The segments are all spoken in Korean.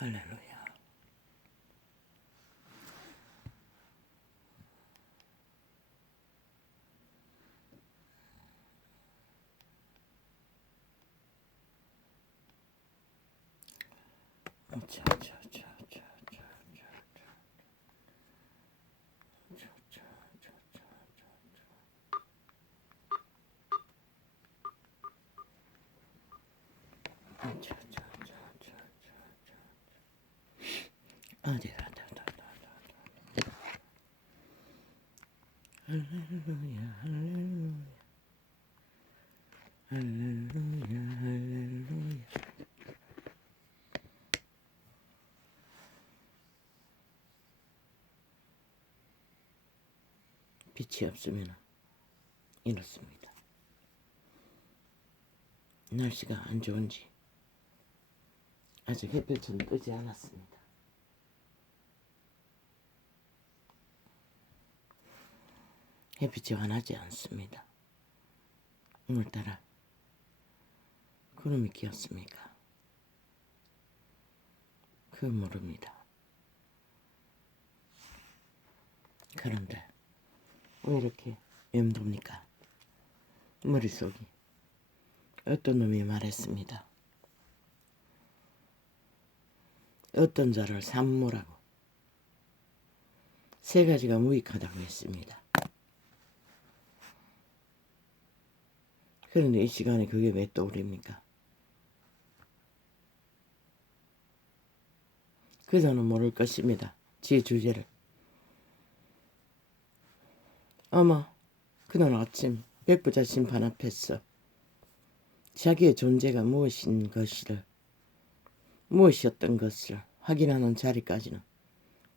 할렐루야. 할렐루야, 할렐루야, 할렐루야, 할렐루야. 빛이 없으면 이렇습니다. 날씨가 안 좋은지 아직 햇볕은 뜨지 않았습니다. 햇빛이 환하지 않습니다. 오늘따라 구름이 끼었습니까? 그 모릅니다. 그런데 왜 이렇게 맴돕니까? 머릿속이 어떤 놈이 말했습니다. 어떤 자를 산모라고 세 가지가 무익하다고 했습니다. 그런데 이 시간에 그게 왜 떠오릅니까? 그자는 모를 것입니다. 지 주제를. 아마 그날 아침 백부자 심판 앞에서 자기의 존재가 무엇이었던 것을 확인하는 자리까지는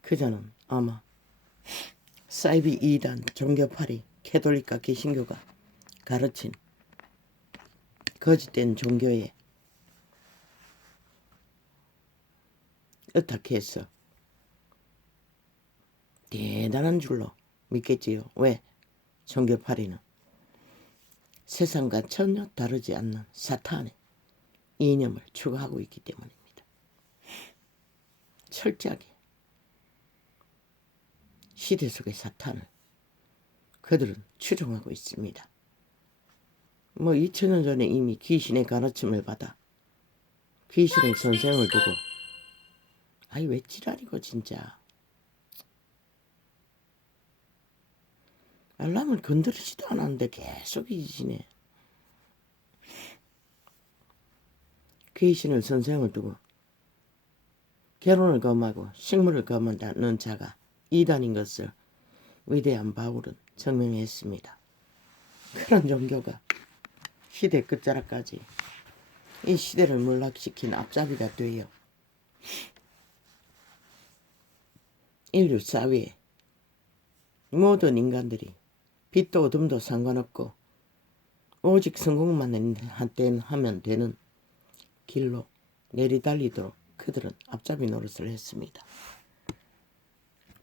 그자는 아마 사이비 이단 종교파리 캐톨릭과 개신교가 가르친 거짓된 종교에 어떻게 해서 대단한 줄로 믿겠지요. 왜? 종교파리는 세상과 전혀 다르지 않는 사탄의 이념을 추구하고 있기 때문입니다. 철저하게 시대 속의 사탄을 그들은 추종하고 있습니다. 2000년 전에 이미 귀신의 가르침을 받아 귀신의 선생을 두고 아이 왜 지랄이고 진짜 알람을 건드리지도 않았는데 계속 잊으시네. 귀신을 선생을 두고 결혼을 검하고 식물을 검한다는 자가 이단인 것을 위대한 바울은 증명했습니다. 그런 종교가 시대 끝자락까지 이 시대를 몰락시킨 앞잡이가 되어 인류 사회에 모든 인간들이 빛도 어둠도 상관없고 오직 성공만 하면 되는 길로 내리달리도록 그들은 앞잡이 노릇을 했습니다.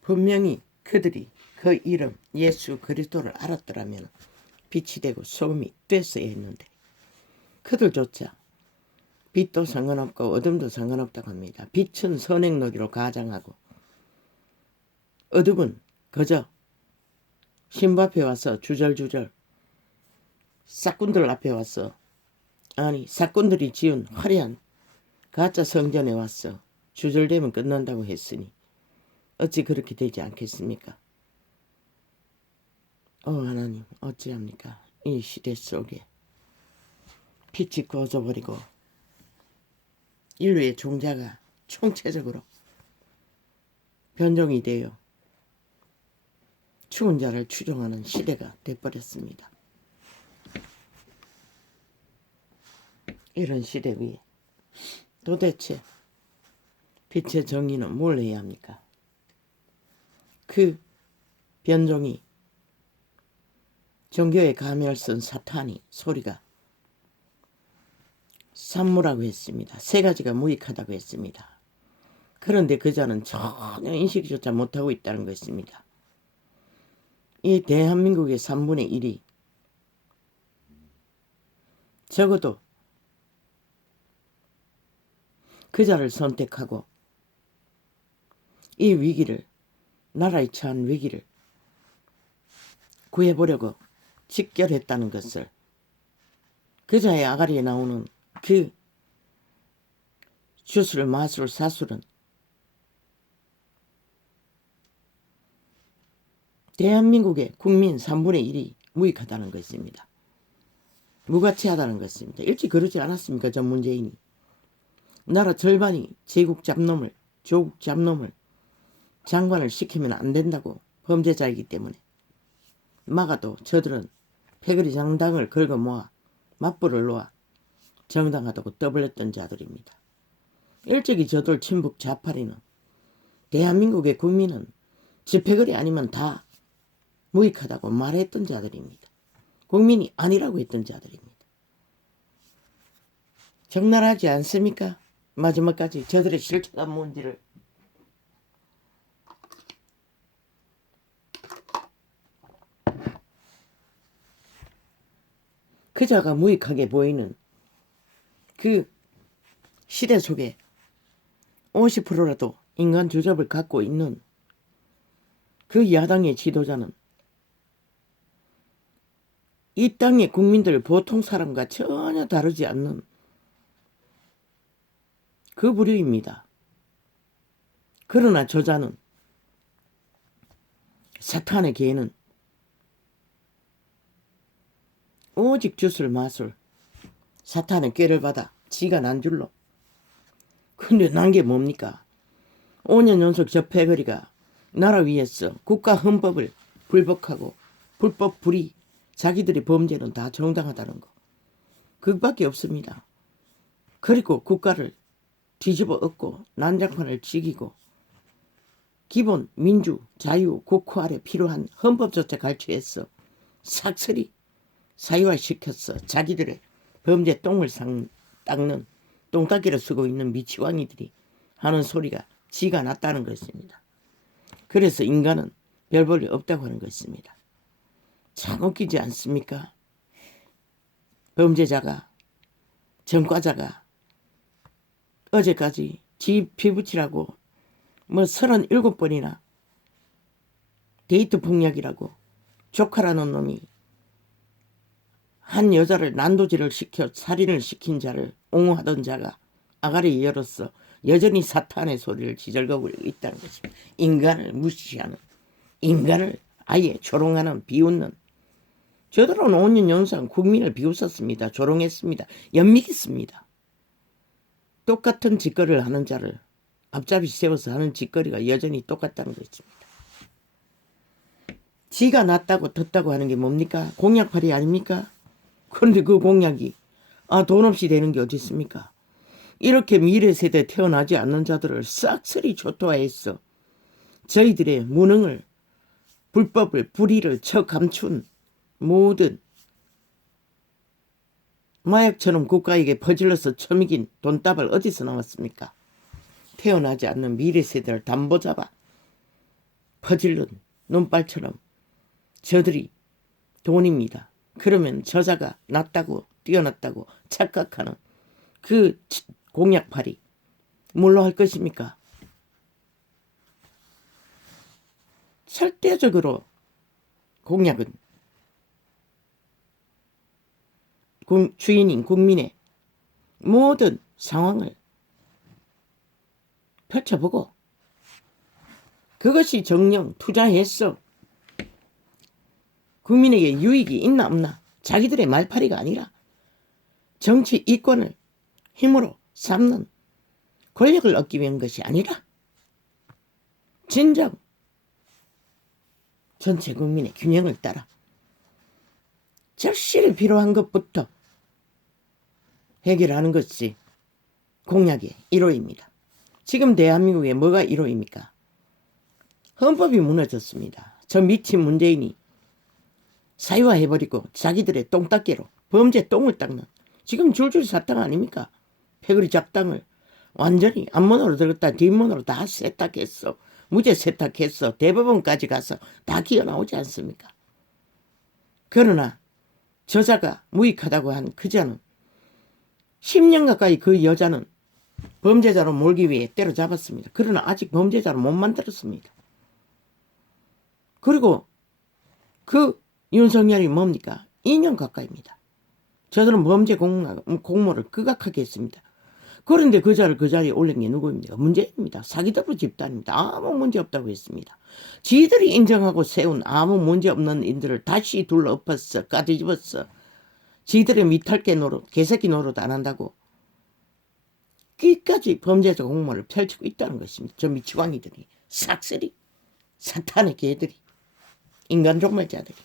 분명히 그들이 그 이름 예수 그리스도를 알았더라면 빛이 되고 소금이 됐어야 했는데 그들조차 빛도 상관없고 어둠도 상관없다고 합니다. 빛은 선행노기로 가장하고 어둠은 그저 신부 앞에 와서 주절주절 사꾼들 앞에 와서 아니 사꾼들이 지은 화려한 가짜 성전에 와서 주절되면 끝난다고 했으니 어찌 그렇게 되지 않겠습니까? 하나님 어찌합니까? 이 시대 속에 빛이 꺼져버리고 인류의 종자가 총체적으로 변종이 되어 죽은 자를 추종하는 시대가 돼버렸습니다. 이런 시대 위에 도대체 빛의 정의는 뭘 해야 합니까? 그 변종이 종교의 가면을 쓴 사탄이 소리가 산모라고 했습니다. 세 가지가 무익하다고 했습니다. 그런데 그자는 전혀 인식조차 못하고 있다는 것입니다. 이 대한민국의 3분의 1이 적어도 그자를 선택하고 이 위기를, 나라에 처한 위기를 구해보려고 직결했다는 것을 그자의 아가리에 나오는 그 주술, 마술, 사술은 대한민국의 국민 3분의 1이 무익하다는 것입니다. 무가치하다는 것입니다. 일찍 그러지 않았습니까? 전 문재인이. 나라 절반이 제국 잡놈을, 조국 잡놈을 장관을 시키면 안 된다고 범죄자이기 때문에 막아도 저들은 패거리 장당을 긁어 모아 맞불을 놓아 정당하다고 떠벌렸던 자들입니다. 일찍이 저들 친북 좌파리는 대한민국의 국민은 집회거리 아니면 다 무익하다고 말했던 자들입니다. 국민이 아니라고 했던 자들입니다. 적나라하지 않습니까? 마지막까지 저들의 실체가 뭔지를. 그자가 무익하게 보이는 그 시대 속에 50%라도 인간 주접을 갖고 있는 그 야당의 지도자는 이 땅의 국민들 보통 사람과 전혀 다르지 않는 그 부류입니다. 그러나 저자는, 사탄의 개는 오직 주술 마술, 사탄의 꾀를 받아 지가 난 줄로. 근데 난 게 뭡니까? 5년 연속 저 패거리가 나라 위에서 국가 헌법을 불복하고 불법 불의, 자기들의 범죄는 다 정당하다는 거. 그것밖에 없습니다. 그리고 국가를 뒤집어 엎고 난장판을 지기고 기본 민주, 자유, 국호 아래 필요한 헌법조차 갈취해서 삭슬이 사유화시켰어. 자기들의 범죄 똥을 닦는 똥닦이를 쓰고 있는 미치광이들이 하는 소리가 지가 났다는 것입니다. 그래서 인간은 별 볼일 없다고 하는 것입니다. 참 웃기지 않습니까? 범죄자가, 전과자가 어제까지 지 피부치라고 뭐 37번이나 데이트 폭력이라고 조카라는 놈이 한 여자를 난도질을 시켜 살인을 시킨 자를 옹호하던 자가 아가리 열어서 여전히 사탄의 소리를 지절거리고 있다는 것입니다. 인간을 무시하는, 인간을 아예 조롱하는, 비웃는. 저들은 5년 연상 국민을 비웃었습니다. 조롱했습니다. 연미했습니다. 똑같은 짓거리를 하는 자를 앞잡이 세워서 하는 짓거리가 여전히 똑같다는 것입니다. 지가 낫다고 덧다고 하는 게 뭡니까? 공약팔이 아닙니까? 그런데 그 공약이 돈 없이 되는 게 어디 있습니까? 이렇게 미래 세대에 태어나지 않는 자들을 싹쓸이 초토화했어. 저희들의 무능을, 불법을, 불의를 쳐 감춘 모든 마약처럼 국가에게 퍼질러서 처먹인 돈다발 어디서 나왔습니까? 태어나지 않는 미래 세대를 담보잡아 퍼질른 눈발처럼 저들이 돈입니다. 그러면 저자가 낫다고, 뛰어났다고 착각하는 그 공약팔이 뭘로 할 것입니까? 절대적으로 공약은 주인인 국민의 모든 상황을 펼쳐보고 그것이 정령 투자했어. 국민에게 유익이 있나 없나, 자기들의 말파리가 아니라 정치 이권을 힘으로 삼는 권력을 얻기 위한 것이 아니라 진정 전체 국민의 균형을 따라 절실히 필요한 것부터 해결하는 것이 공약의 1호입니다. 지금 대한민국에 뭐가 1호입니까? 헌법이 무너졌습니다. 저 미친 문재인이 사유화해버리고 자기들의 똥닦개로 범죄 똥을 닦는, 지금 줄줄 사탕 아닙니까? 패거리 작당을 완전히 앞문으로 들었다 뒷문으로 다 세탁했어. 무죄 세탁했어. 대법원까지 가서 다 기어나오지 않습니까? 그러나 저자가 무익하다고 한 그자는 10년 가까이 그 여자는 범죄자로 몰기 위해 때려잡았습니다. 그러나 아직 범죄자로 못 만들었습니다. 그리고 그 윤석열이 뭡니까? 2년 가까이입니다. 저들은 범죄 공모를 극악하게 했습니다. 그런데 그 자리에 올린 게 누구입니까? 문재인입니다. 사기더블 집단입니다. 아무 문제 없다고 했습니다. 지들이 인정하고 세운 아무 문제 없는 인들을 다시 둘러 엎었어. 까뒤집었어. 지들의 미탈개 노릇, 개새끼 노릇 안 한다고 끝까지 범죄자 공모를 펼치고 있다는 것입니다. 저 미치광이들이, 삭슬이, 사탄의 개들이, 인간 종말자들이.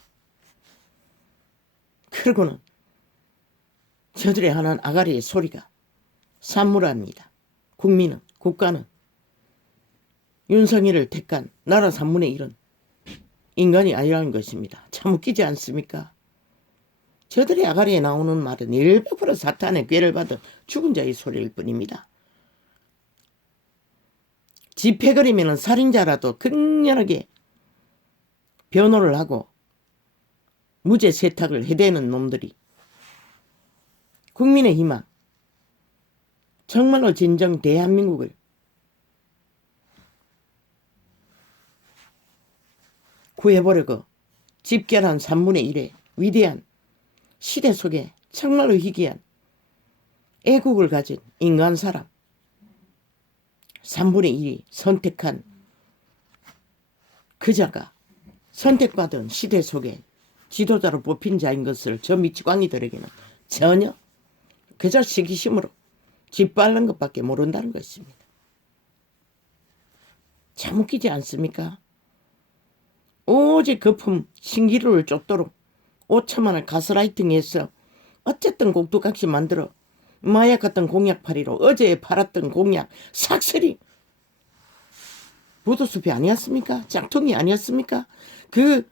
그러고는 저들의 하나는 아가리의 소리가 산무랍니다. 국민은, 국가는 윤석열을 택한 나라 3분의 1은 인간이 아니라는 것입니다. 참 웃기지 않습니까? 저들의 아가리에 나오는 말은 100% 사탄의 꾀를 받은 죽은 자의 소리일 뿐입니다. 집회거리면 살인자라도 극렬하게 변호를 하고 무죄 세탁을 해대는 놈들이 국민의 희망, 정말로 진정 대한민국을 구해보려고 집결한 3분의 1의 위대한 시대 속에 정말로 희귀한 애국을 가진 인간 사람 3분의 1이 선택한 그자가 선택받은 시대 속에 지도자로 뽑힌 자인 것을 저 미치광이들에게는 전혀 그저 시기심으로 짓밟는 것밖에 모른다는 것입니다. 참 웃기지 않습니까? 오직 거품 신기루를 쫓도록 5천만을 가스라이팅해서 어쨌든 꼭두각시 만들어 마약 같은 공약팔이로 어제 팔았던 공약 삭슬이 부도숲이 아니었습니까? 짝퉁이 아니었습니까? 그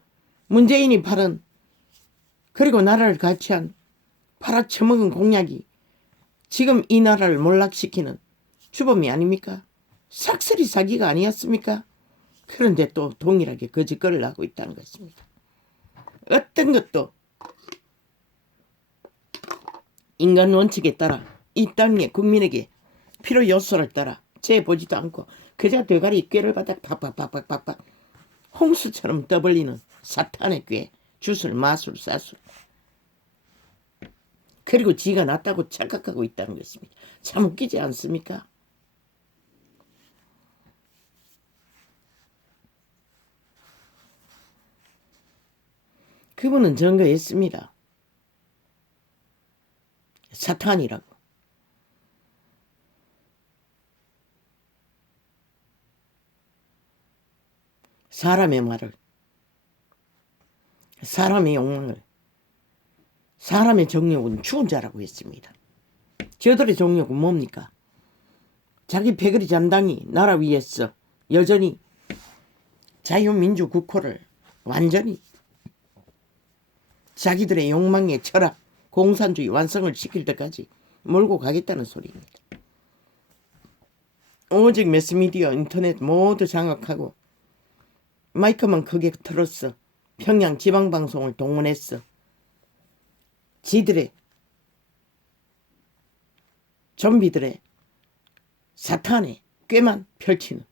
문재인이 팔은 그리고 나라를 가치한 팔아쳐먹은 공약이 지금 이 나라를 몰락시키는 주범이 아닙니까? 삭슬이 사기가 아니었습니까? 그런데 또 동일하게 거짓거리를 하고 있다는 것입니다. 어떤 것도 인간 원칙에 따라 이 땅의 국민에게 필요 요소를 따라 재보지도 않고 그저 대가리 꾀를 받아 팍팍팍팍팍 홍수처럼 떠벌리는 사탄의 꾀, 주술, 마술, 사술. 그리고 지가 낫다고 착각하고 있다는 것입니다. 참 웃기지 않습니까? 그분은 증거했습니다. 사탄이라고. 사람의 말을, 사람의 욕망을, 사람의 정욕은 죽은 자라고 했습니다. 저들의 정욕은 뭡니까? 자기 패거리 잔당이 나라 위에서 여전히 자유민주국호를 완전히 자기들의 욕망의 철학, 공산주의 완성을 시킬 때까지 몰고 가겠다는 소리입니다. 오직 매스미디어, 인터넷 모두 장악하고 마이크만 크게 틀었어. 평양 지방방송을 동원했어. 지들의 좀비들의 사탄의 꾀만 펼치는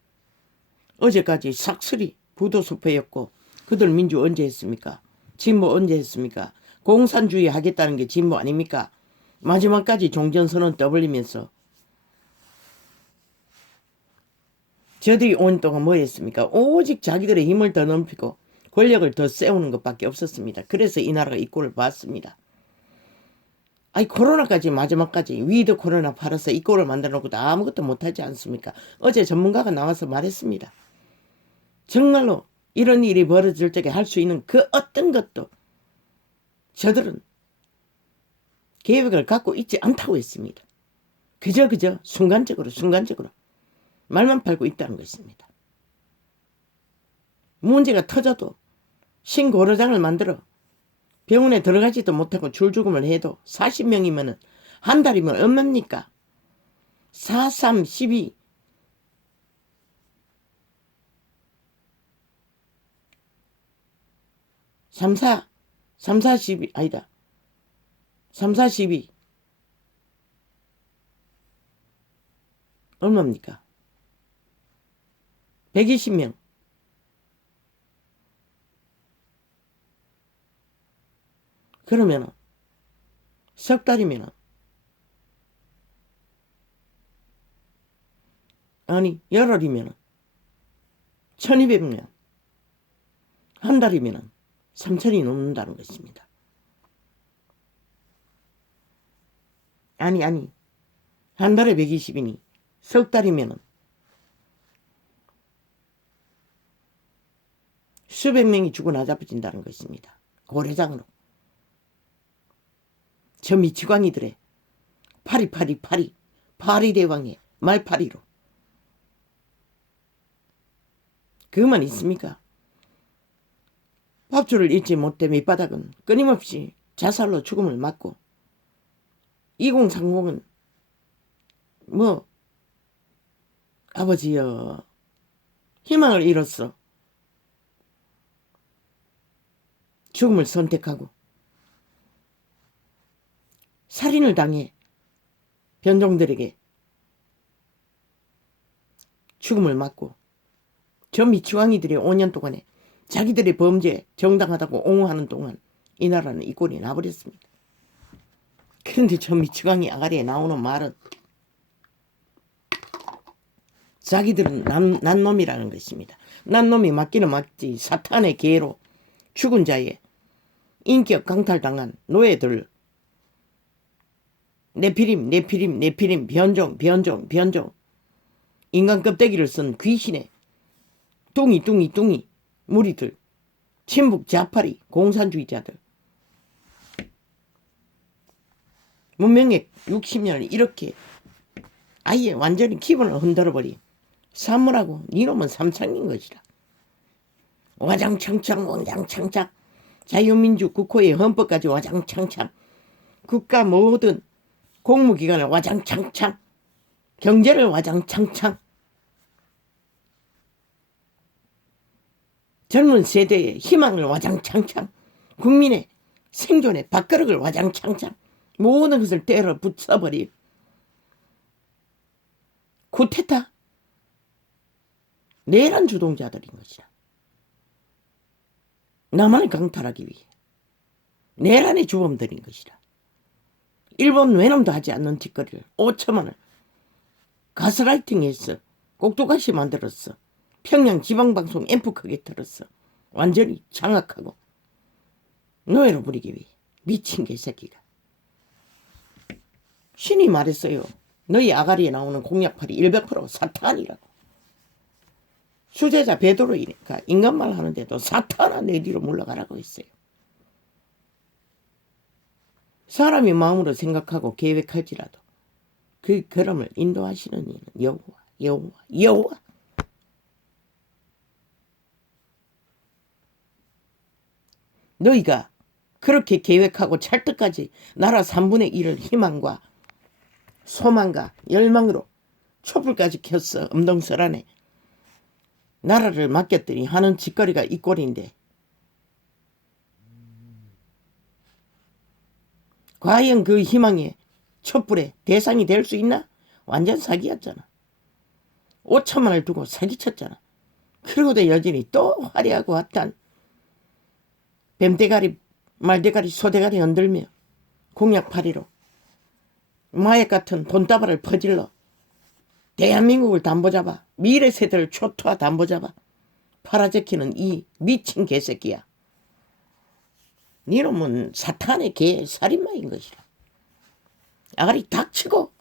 어제까지 삭슬이 부도수패였고 그들 민주 언제 했습니까? 진보 언제 했습니까? 공산주의 하겠다는 게 진보 아닙니까? 마지막까지 종전선언 떠벌리면서 저들이 5년 동안 뭐 했습니까? 오직 자기들의 힘을 더 넘기고 권력을 더 세우는 것밖에 없었습니다. 그래서 이 나라가 이 꼴을 봤습니다. 아니 코로나까지 마지막까지 위드 코로나 팔아서 이 꼴을 만들어 놓고도 아무것도 못하지 않습니까? 어제 전문가가 나와서 말했습니다. 정말로 이런 일이 벌어질 적에 할 수 있는 그 어떤 것도 저들은 계획을 갖고 있지 않다고 했습니다. 그저 순간적으로 말만 팔고 있다는 것입니다. 문제가 터져도 신고로장을 만들어 병원에 들어가지도 못하고 줄죽음을 해도 40명이면 한 달이면 얼마입니까? 4, 3, 12 3, 4 12 아니다 3, 4, 12 얼마입니까? 120명. 그러면은 석 달이면은 아니 열흘이면은 1200명. 한 달이면은 3000이 넘는다는 것입니다. 아니 한 달에 120이니 석 달이면은 수백 명이 죽어 나잡아진다는 것입니다. 고래장으로. 저 미치광이들의 파리 대왕의 말파리로. 그것만 있습니까? 밥줄을 잊지 못해 밑바닥은 끊임없이 자살로 죽음을 맞고 2030은 뭐 아버지여 희망을 잃었어. 죽음을 선택하고 살인을 당해 변종들에게 죽음을 맞고 저 미치광이들이 5년 동안에 자기들의 범죄 정당하다고 옹호하는 동안 이 나라는 이 꼴이 나버렸습니다. 그런데 저 미치광이 아가리에 나오는 말은 자기들은 난 놈이라는 것입니다. 난 놈이 맞기는 맞지 사탄의 계로 죽은 자의 인격 강탈당한 노예들 네피림 변종 인간 껍데기를 쓴 귀신의 뚱이 무리들 친북 자파리 공산주의자들 문명의 60년을 이렇게 아예 완전히 기본을 흔들어버린 산물하고 니놈은 삼창인 것이라. 와장창창 원장창창 자유민주 국호의 헌법까지 와장창창 국가 모든 공무기관을 와장창창 경제를 와장창창 젊은 세대의 희망을 와장창창 국민의 생존의 밥그릇을 와장창창 모든 것을 때려 붙여버린 쿠데타 내란 주동자들인 것이라. 남한을 강탈하기 위해 내란의 주범들인 것이라. 일본 외놈도 하지 않는 짓거리를 5천만 원을 가스라이팅해서 꼭두가시 만들었어. 평양 지방방송 앰프 크게 틀었어. 완전히 장악하고 노예로 부리기 위해 미친 개새끼가. 신이 말했어요. 너희 아가리에 나오는 공약팔이 100% 사탄이라고. 수제자 베드로이니까 인간말 하는데도 사탄아 내 뒤로 물러가라고 했어요. 사람이 마음으로 생각하고 계획할지라도 그 걸음을 인도하시는 이는 여호와. 너희가 그렇게 계획하고 찰떡까지 나라 3분의 1을 희망과 소망과 열망으로 촛불까지 켰어. 엄동설안에 나라를 맡겼더니 하는 짓거리가 이 꼴인데 과연 그 희망의 촛불의 대상이 될 수 있나? 완전 사기였잖아. 5천만 원을 두고 사기쳤잖아. 그러고도 여전히 또 화려하고 핫한 뱀대가리 말대가리 소대가리 흔들며 공약팔이로 마약 같은 돈다발을 퍼질러 대한민국을 담보잡아 미래 세대를 초토화 담보잡아 팔아제키는 이 미친 개새끼야. 니놈은 사탄의 개 살인마인 것이라. 아가리 닥치고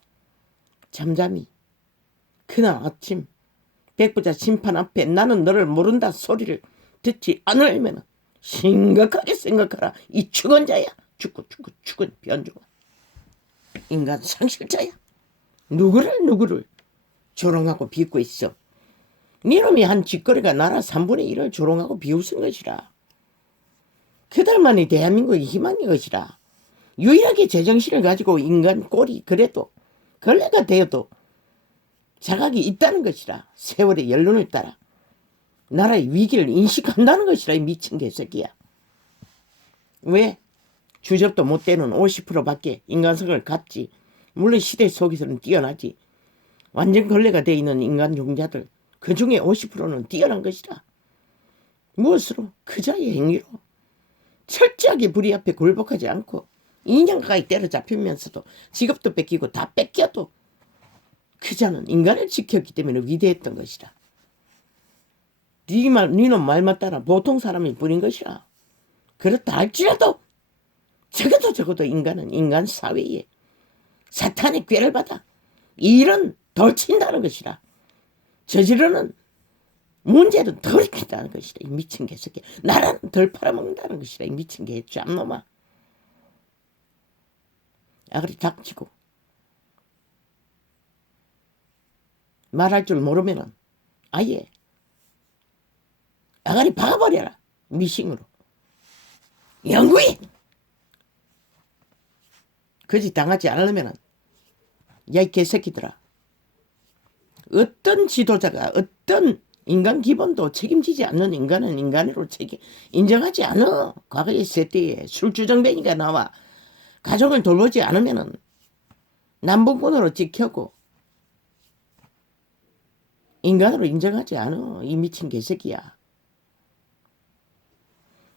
잠잠히 그날 아침 백부자 심판 앞에 나는 너를 모른다 소리를 듣지 않으면 심각하게 생각하라. 이 죽은 자야. 죽은 변종아. 인간 상실자야. 누구를 조롱하고 비웃고 있어. 니놈이 한 짓거리가 나라 3분의 1을 조롱하고 비웃은 것이라. 그들만이 대한민국의 희망인 것이라. 유일하게 제정신을 가지고 인간 꼴이 그래도 걸레가 되어도 자각이 있다는 것이라. 세월의 연륜을 따라 나라의 위기를 인식한다는 것이라. 이 미친 개새끼야. 왜? 주접도 못 되는 50%밖에 인간성을 갖지. 물론 시대 속에서는 뛰어나지. 완전 걸레가 돼 있는 인간 종자들 그 중에 50%는 뛰어난 것이라. 무엇으로? 그자의 행위로. 철저하게 불의 앞에 굴복하지 않고 2년 가까이 때려잡히면서도 직업도 뺏기고 다 뺏겨도 그자는 인간을 지켰기 때문에 위대했던 것이라. 니는 말만 따라 보통 사람이 뿐인 것이라. 그렇다 할지라도 적어도 인간은 인간 사회에 사탄의 꾀를 받아 일은 덜 친다는 것이라. 저지르는 문제는 덜 일으킨다는 것이라. 이 미친 개새끼. 나라는 덜 팔아먹는다는 것이라. 이 미친 개 짬놈아. 아그리 닥치고 말할 줄 모르면은 아예 아가리 박아버려라. 미싱으로. 영구히 거짓 당하지 않으면은 야 이 개새끼들아. 어떤 지도자가 어떤 인간 기본도 책임지지 않는 인간은 인간으로 인정하지 않아. 과거의 세대에 술주정뱅이가 나와 가족을 돌보지 않으면은 남북군으로 찍혀고 인간으로 인정하지 않아. 이 미친 개새끼야.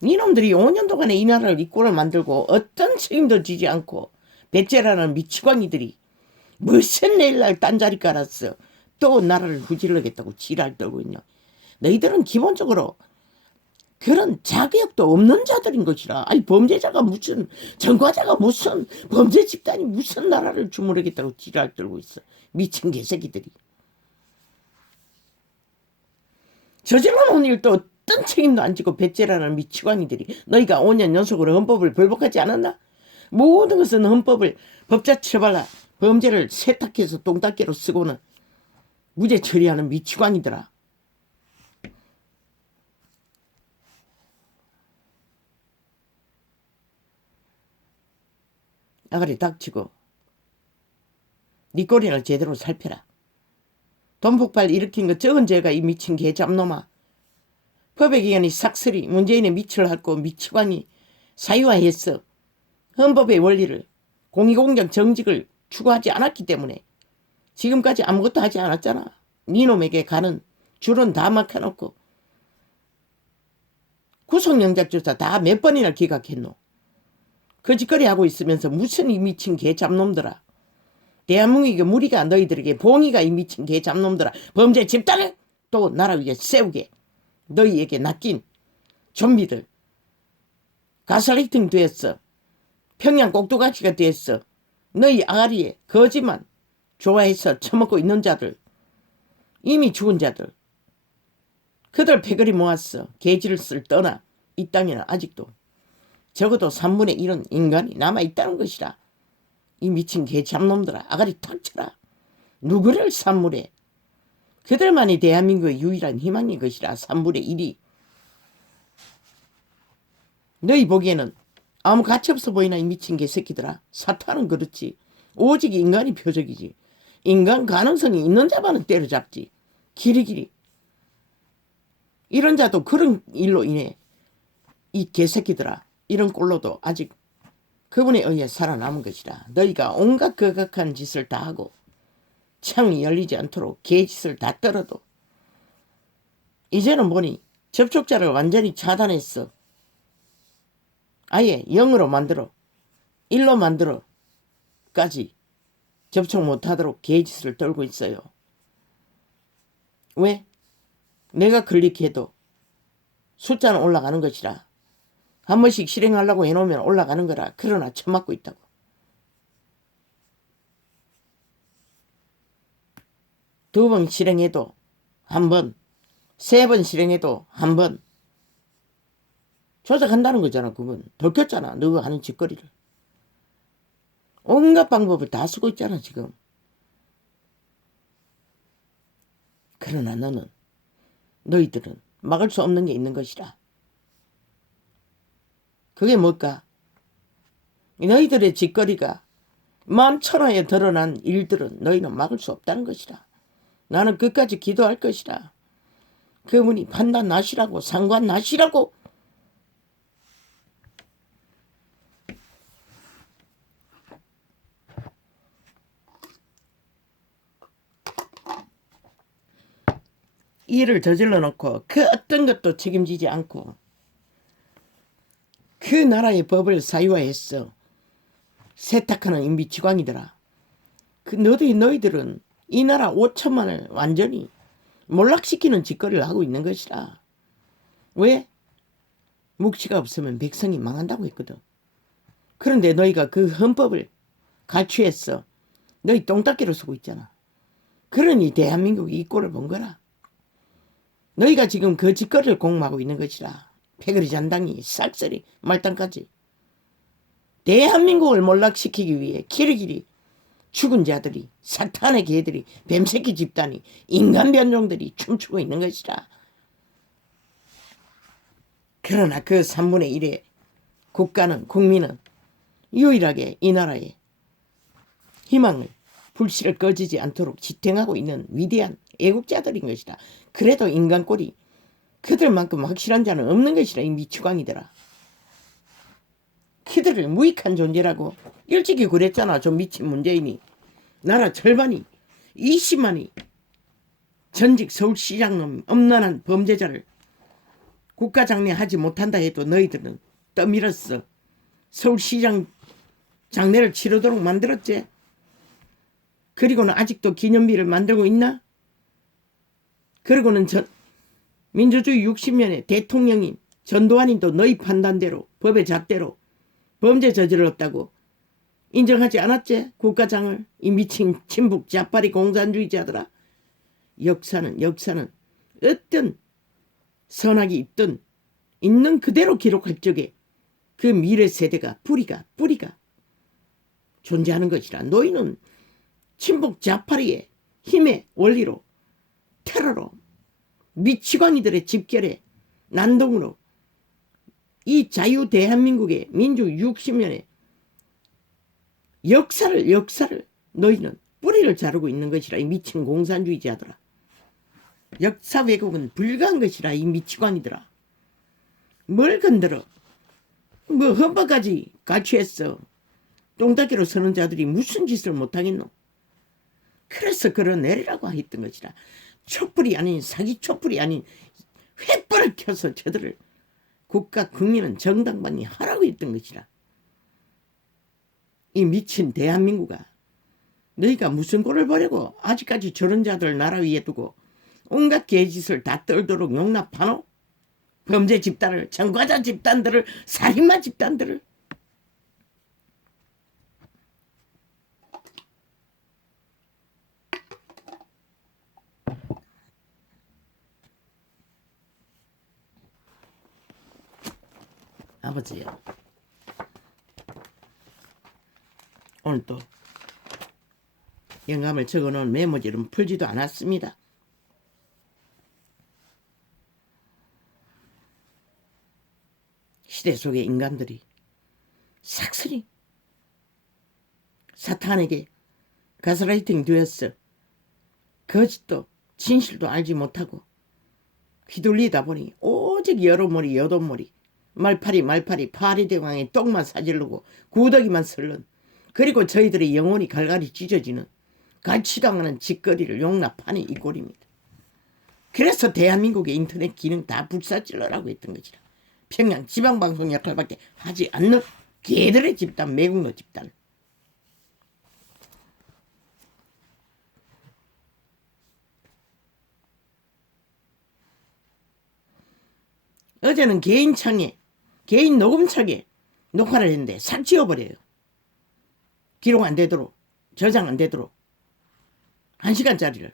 이놈들이 5년 동안에 이 나라를 이 꼴을 만들고 어떤 책임도 지지 않고 배째라는 미치광이들이 무슨 내일날 딴자리 깔았어. 또 나라를 후질러겠다고 지랄 떨고 있냐. 너희들은 기본적으로 그런 자격도 없는 자들인 것이라. 아니 범죄자가 무슨 전과자가 무슨 범죄 집단이 무슨 나라를 주무르겠다고 지랄 떨고 있어. 미친 개새끼들이. 저질러 놓은 일도 어떤 책임도 안 지고 배째라는 미치광이들이 너희가 5년 연속으로 헌법을 불복하지 않았나? 모든 것은 헌법을 법자 처벌라 범죄를 세탁해서 똥닦개로 쓰고는 무죄 처리하는 미치광이더라. 아가리 닥치고 네 꼬리를 제대로 살펴라. 돈 폭발 일으킨 거 적은 죄가 이 미친 개잡놈아. 법의 기관이 싹쓸이 문재인의 밑을 핥고 미치광이 사유화했어. 헌법의 원리를 공의공정 정직을 추구하지 않았기 때문에 지금까지 아무것도 하지 않았잖아. 니놈에게 가는 줄은 다 막혀놓고 구속영장 조사 다 몇 번이나 기각했노. 거짓거리 하고 있으면서 무슨 이 미친 개잡놈들아. 대한민국의 무리가 너희들에게 봉이가 이 미친 개잡놈들아. 범죄 집단을 또 나라 위에 세우게 너희에게 낚인 좀비들. 가스라이팅 됐어. 평양 꼭두가시가 됐어. 너희 아가리에 거지만 좋아해서 처먹고 있는 자들. 이미 죽은 자들. 그들 패거리 모았어. 개질을 떠나 이 땅에는 아직도 적어도 3분의 1은 인간이 남아있다는 것이라. 이 미친 개잡놈들아. 아가리 탁 쳐라. 누구를 산물해. 그들만이 대한민국의 유일한 희망인 것이라. 3분의 1이. 너희 보기에는 아무 가치없어 보이나 이 미친 개새끼들아. 사탄은 그렇지. 오직 인간이 표적이지. 인간 가능성이 있는 자만은 때려잡지. 길이길이. 이런 자도 그런 일로 인해 이 개새끼들아. 이런 꼴로도 아직 그분에 의해 살아남은 것이라. 너희가 온갖 거각한 짓을 다 하고 창이 열리지 않도록 개짓을 다 떨어도 이제는 보니 접촉자를 완전히 차단했어. 아예 0으로 만들어 1로 만들어까지 접촉 못하도록 개짓을 떨고 있어요. 왜? 내가 클릭해도 숫자는 올라가는 것이라. 한 번씩 실행하려고 해놓으면 올라가는 거라. 그러나 처맞고 있다고. 두 번 실행해도 한 번, 3번 실행해도 한 번. 조작한다는 거잖아. 그건 들켰잖아. 너가 하는 짓거리를. 온갖 방법을 다 쓰고 있잖아 지금. 그러나 너희들은 막을 수 없는 게 있는 것이라. 그게 뭘까? 너희들의 짓거리가 마음천하에 드러난 일들은 너희는 막을 수 없다는 것이라. 나는 끝까지 기도할 것이라. 그분이 판단 나시라고 상관 나시라고. 일을 저질러 놓고 그 어떤 것도 책임지지 않고 그 나라의 법을 사유화했어. 세탁하는 인비치광이더라. 그 너희들은 이 나라 5천만을 완전히 몰락시키는 짓거리를 하고 있는 것이라. 왜? 묵시가 없으면 백성이 망한다고 했거든. 그런데 너희가 그 헌법을 갈취했어. 너희 똥닦이로 쓰고 있잖아. 그러니 대한민국이 이 꼴을 본 거라. 너희가 지금 그 짓거리를 공모하고 있는 것이라. 패거리 잔당이 쌀쌀이 말단까지. 대한민국을 몰락시키기 위해 길이길이 죽은 자들이 사탄의 개들이 뱀새끼 집단이 인간 변종들이 춤추고 있는 것이라. 그러나 그 3분의 1의 국가는 국민은 유일하게 이 나라의 희망을 불씨를 꺼지지 않도록 지탱하고 있는 위대한 애국자들인 것이다. 그래도 인간꼴이 그들만큼 확실한 자는 없는 것이라. 이 미치광이더라. 그들을 무익한 존재라고 일찍이 그랬잖아. 저 미친 문재인이. 나라 절반이 20만이 전직 서울시장놈 엄난한 범죄자를 국가장례 하지 못한다 해도 너희들은 떠밀었어. 서울시장 장례를 치르도록 만들었지. 그리고는 아직도 기념비를 만들고 있나? 그리고는 민주주의 60년의 대통령인 전두환인도 너희 판단대로 법의 잣대로 범죄 저질렀다고 인정하지 않았지? 국가장을. 이 미친 친북 자파리 공산주의자들아. 역사는 어떤 선악이 있든 있는 그대로 기록할 적에 그 미래 세대가 뿌리가 존재하는 것이라. 너희는 친북 자파리의 힘의 원리로 테러로 미치광이들의 집결에 난동으로 이 자유 대한민국의 민주 60년의 역사를 너희는 뿌리를 자르고 있는 것이라. 이 미친 공산주의자들아. 역사 왜곡은 불가한 것이라. 이 미치광이들아. 뭘 건드려. 뭐 헌법까지 갈취했어. 똥닦이로 서는 자들이 무슨 짓을 못하겠노. 그래서 끌어내리라고 했던 것이라. 촛불이 아닌 사기 촛불이 아닌 횃불을 켜서 저들을 국가 국민은 정당방위 하라고 했던 것이라. 이 미친 대한민국아. 너희가 무슨 꼴을 보려고 아직까지 저런 자들 나라 위에 두고 온갖 개짓을 다 떨도록 용납하노? 범죄 집단을, 전과자 집단들을, 살인마 집단들을. 아버지요. 오늘 또 영감을 적어놓은 메모지는 풀지도 않았습니다. 시대 속의 인간들이 삭슬이 사탄에게 가스라이팅 되었어. 거짓도 진실도 알지 못하고 휘둘리다 보니 오직 여러머리 여돈머리 말파리 파리대왕의 똥만 사질르고 구더기만 설른, 그리고 저희들의 영혼이 갈갈이 찢어지는 갈취당하는 짓거리를 용납하는 이 꼴입니다. 그래서 대한민국의 인터넷 기능 다 불사질러라고 했던 것이라. 평양 지방방송 역할밖에 하지 않는 개들의 집단, 매국노 집단. 어제는 개인 녹음창에 녹화를 했는데 싹 지워버려요. 기록 안 되도록, 저장 안 되도록. 1시간짜리를.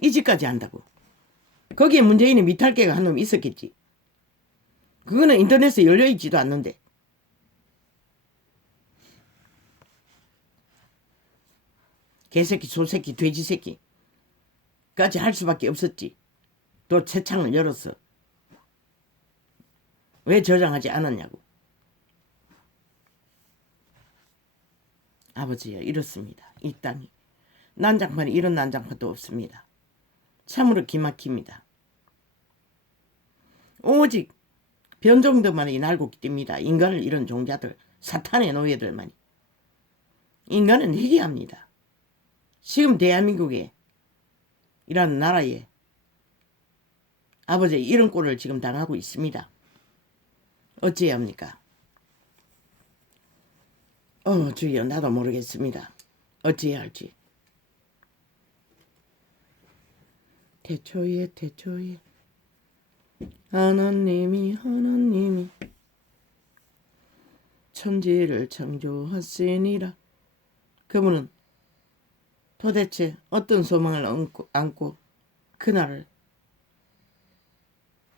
이 짓까지 한다고. 거기에 문재인의 미탈계가 한 놈 있었겠지. 그거는 인터넷에 열려있지도 않는데. 개새끼, 소새끼, 돼지새끼 까지 할 수밖에 없었지. 또 채창을 열었어. 왜 저장하지 않았냐고. 아버지야, 이렇습니다. 이 땅이. 난장판이 이런 난장판도 없습니다. 참으로 기막힙니다. 오직 변종들만이 날고 뜁니다. 인간을 잃은 종자들, 사탄의 노예들만이. 인간은 희귀합니다. 지금 대한민국에 이라는 나라에 아버지 이런 꼴을 지금 당하고 있습니다. 어찌해야 합니까? 주여, 나도 모르겠습니다. 어찌해야 할지. 태초에 하나님이 천지를 창조하시니라. 그분은 도대체 어떤 소망을 안고 그날을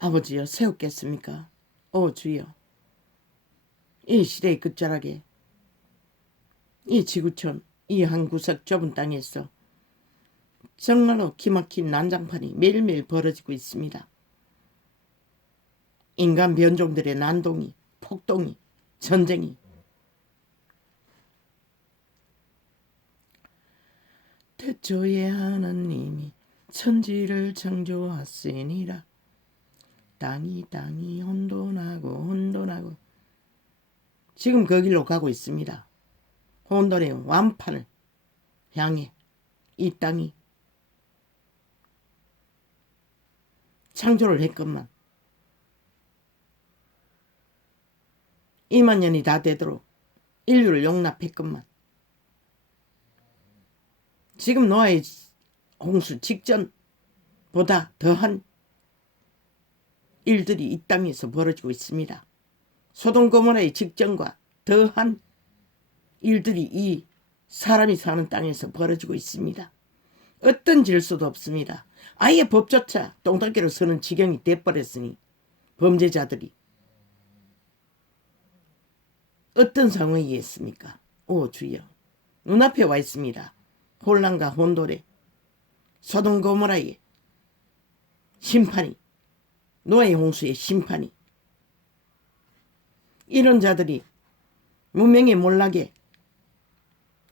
아버지여 세웠겠습니까? 주여, 이 시대의 끝자락에 이 지구촌 이 한 구석 좁은 땅에서 정말로 기막힌 난장판이 매일매일 벌어지고 있습니다. 인간 변종들의 난동이, 폭동이, 전쟁이. 태초에 하나님이 천지를 창조하시니라. 땅이 혼돈하고 지금 그 길로 가고 있습니다. 혼돈의 완판을 향해 이 땅이 창조를 했건만 2만 년이 다 되도록 인류를 용납했건만 지금 노아의 홍수 직전보다 더한 일들이 이 땅에서 벌어지고 있습니다. 소돔 고모라의 직전과 더한 일들이 이 사람이 사는 땅에서 벌어지고 있습니다. 어떤 질서도 없습니다. 아예 법조차 똥닦이로 서는 지경이 돼버렸으니 범죄자들이 어떤 상황이겠습니까? 주여, 눈앞에 와 있습니다. 혼란과 혼돈의 소돔 고모라의 심판이, 노아의 홍수의 심판이. 이런 자들이 문명의 몰락에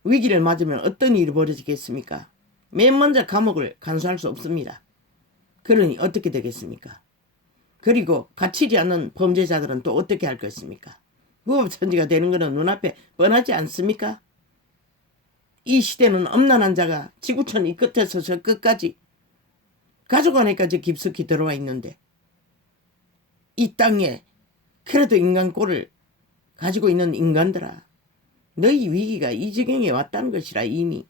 위기를 맞으면 어떤 일이 벌어지겠습니까? 맨 먼저 감옥을 간수할 수 없습니다. 그러니 어떻게 되겠습니까? 그리고 갇히지 않는 범죄자들은 또 어떻게 할 것입니까? 무법천지가 되는 것은 눈앞에 뻔하지 않습니까? 이 시대는 엄난한 자가 지구촌 이 끝에서 저 끝까지 가족 안에까지 깊숙이 들어와 있는데 이 땅에 그래도 인간 꼴을 가지고 있는 인간들아, 너희 위기가 이 지경에 왔다는 것이라. 이미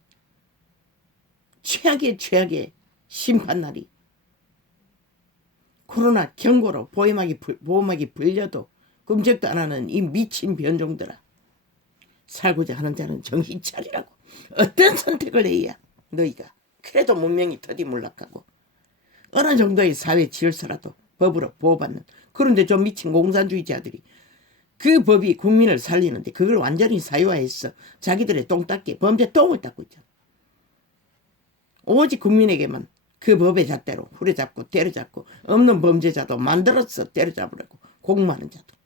최악의 심판날이 코로나 경고로 보호막이 불려도 꿈쩍도 안 하는 이 미친 변종들아, 살고자 하는 자는 정신 차리라고. 어떤 선택을 해야 너희가 그래도 문명이 터디물락하고 어느 정도의 사회 질서라도 법으로 보호받는, 그런데 좀 미친 공산주의자들이 그 법이 국민을 살리는데 그걸 완전히 사유화해서 자기들의 똥닦기 범죄 똥을 닦고 있잖아. 오직 국민에게만 그 법의 잣대로 후려잡고 때려잡고 없는 범죄자도 만들어서 때려잡으려고 공모하는 자도.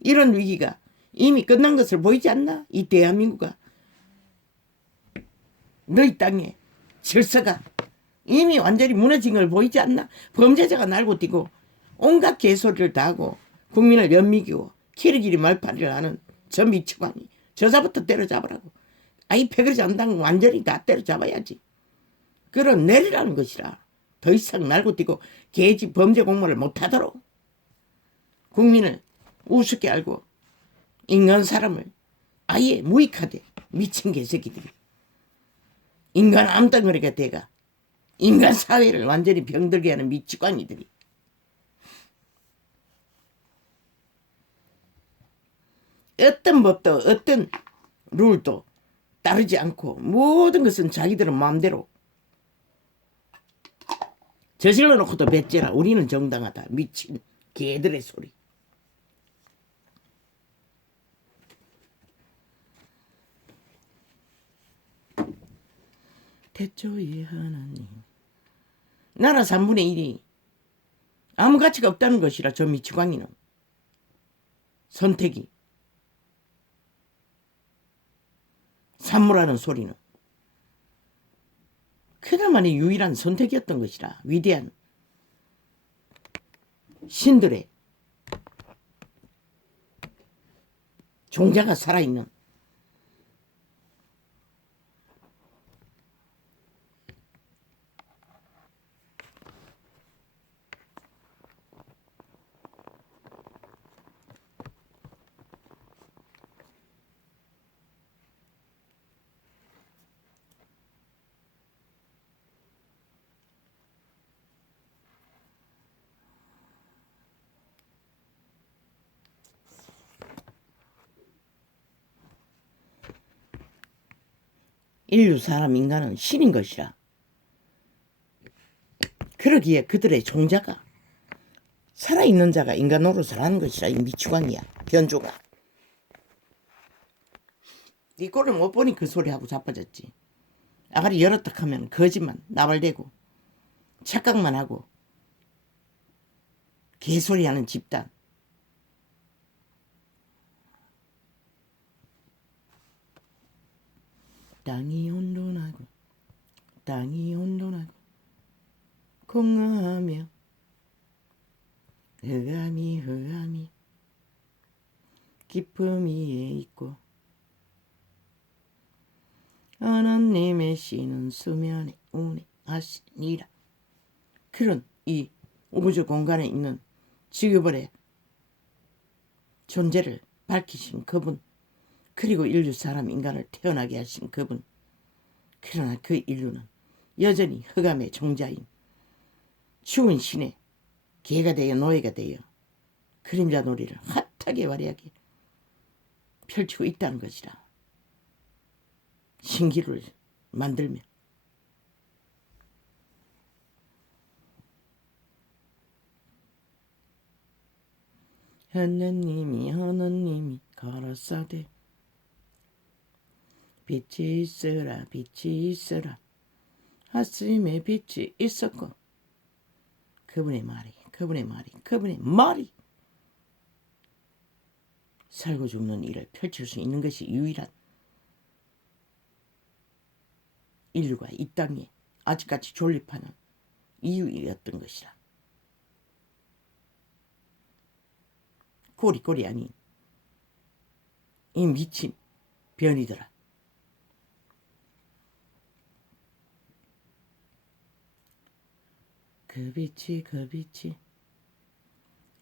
이런 위기가 이미 끝난 것을 보이지 않나? 이 대한민국아, 너희 땅에 질서가 이미 완전히 무너진 걸 보이지 않나? 범죄자가 날고 뛰고 온갖 개소리를 다 하고 국민을 연미기고 키리키리 말파리를 하는 저 미치광이 저자부터 때려잡으라고. 아이 패거리 잔당 완전히 다 때려잡아야지. 그런 내리라는 것이라. 더 이상 날고 뛰고 개지 범죄 공모를 못하도록 국민을 우습게 알고 인간 사람을 아예 무익하되 미친 개새끼들이 인간 암덩어리가 돼가 인간 사회를 완전히 병들게 하는 미치광이들이 어떤 법도 어떤 룰도 따르지 않고 모든 것은 자기들은 마음대로 저질러 놓고도 배째라. 우리는 정당하다. 미친 개들의 소리. 태초에 하나님. 나라 3분의 1이 아무 가치가 없다는 것이라. 저 미치광이는 선택이 산무라는 소리는 그들만의 유일한 선택이었던 것이라. 위대한 신들의 종자가 살아있는 인류 사람 인간은 신인 것이라. 그러기에 그들의 종자가 살아있는 자가 인간 노릇을 하는 것이라. 이 미추광이야. 변조가. 네 꼴을 못 보니 그 소리하고 자빠졌지. 아가리 열었다 하면 거짓만 나발대고 착각만 하고 개소리하는 집단. 땅이 혼돈하고 땅이 혼돈하고 공허하며 흑암이 깊음 위에 있고 하나님의 신은 수면에 운행하시니라. 그런 이 우주 공간에 있는 지구벌의 존재를 밝히신 그분, 그리고 인류 사람 인간을 태어나게 하신 그분. 그러나 그 인류는 여전히 흑암의 종자인 추운 신의 개가 되어 노예가 되어 그림자 놀이를 핫하게 화려하게 펼치고 있다는 것이라. 신기루를 만들며 하느님이 가라사대 빛이 있으라 빛이 있으라 하스림의 빛이 있었고 그분의 말이 살고 죽는 일을 펼칠 수 있는 것이 유일한 인류가 이 땅에 아직까지 존립하는 이유였던 것이라. 꼬리 아닌 이 미친 변이더라. 그 빛이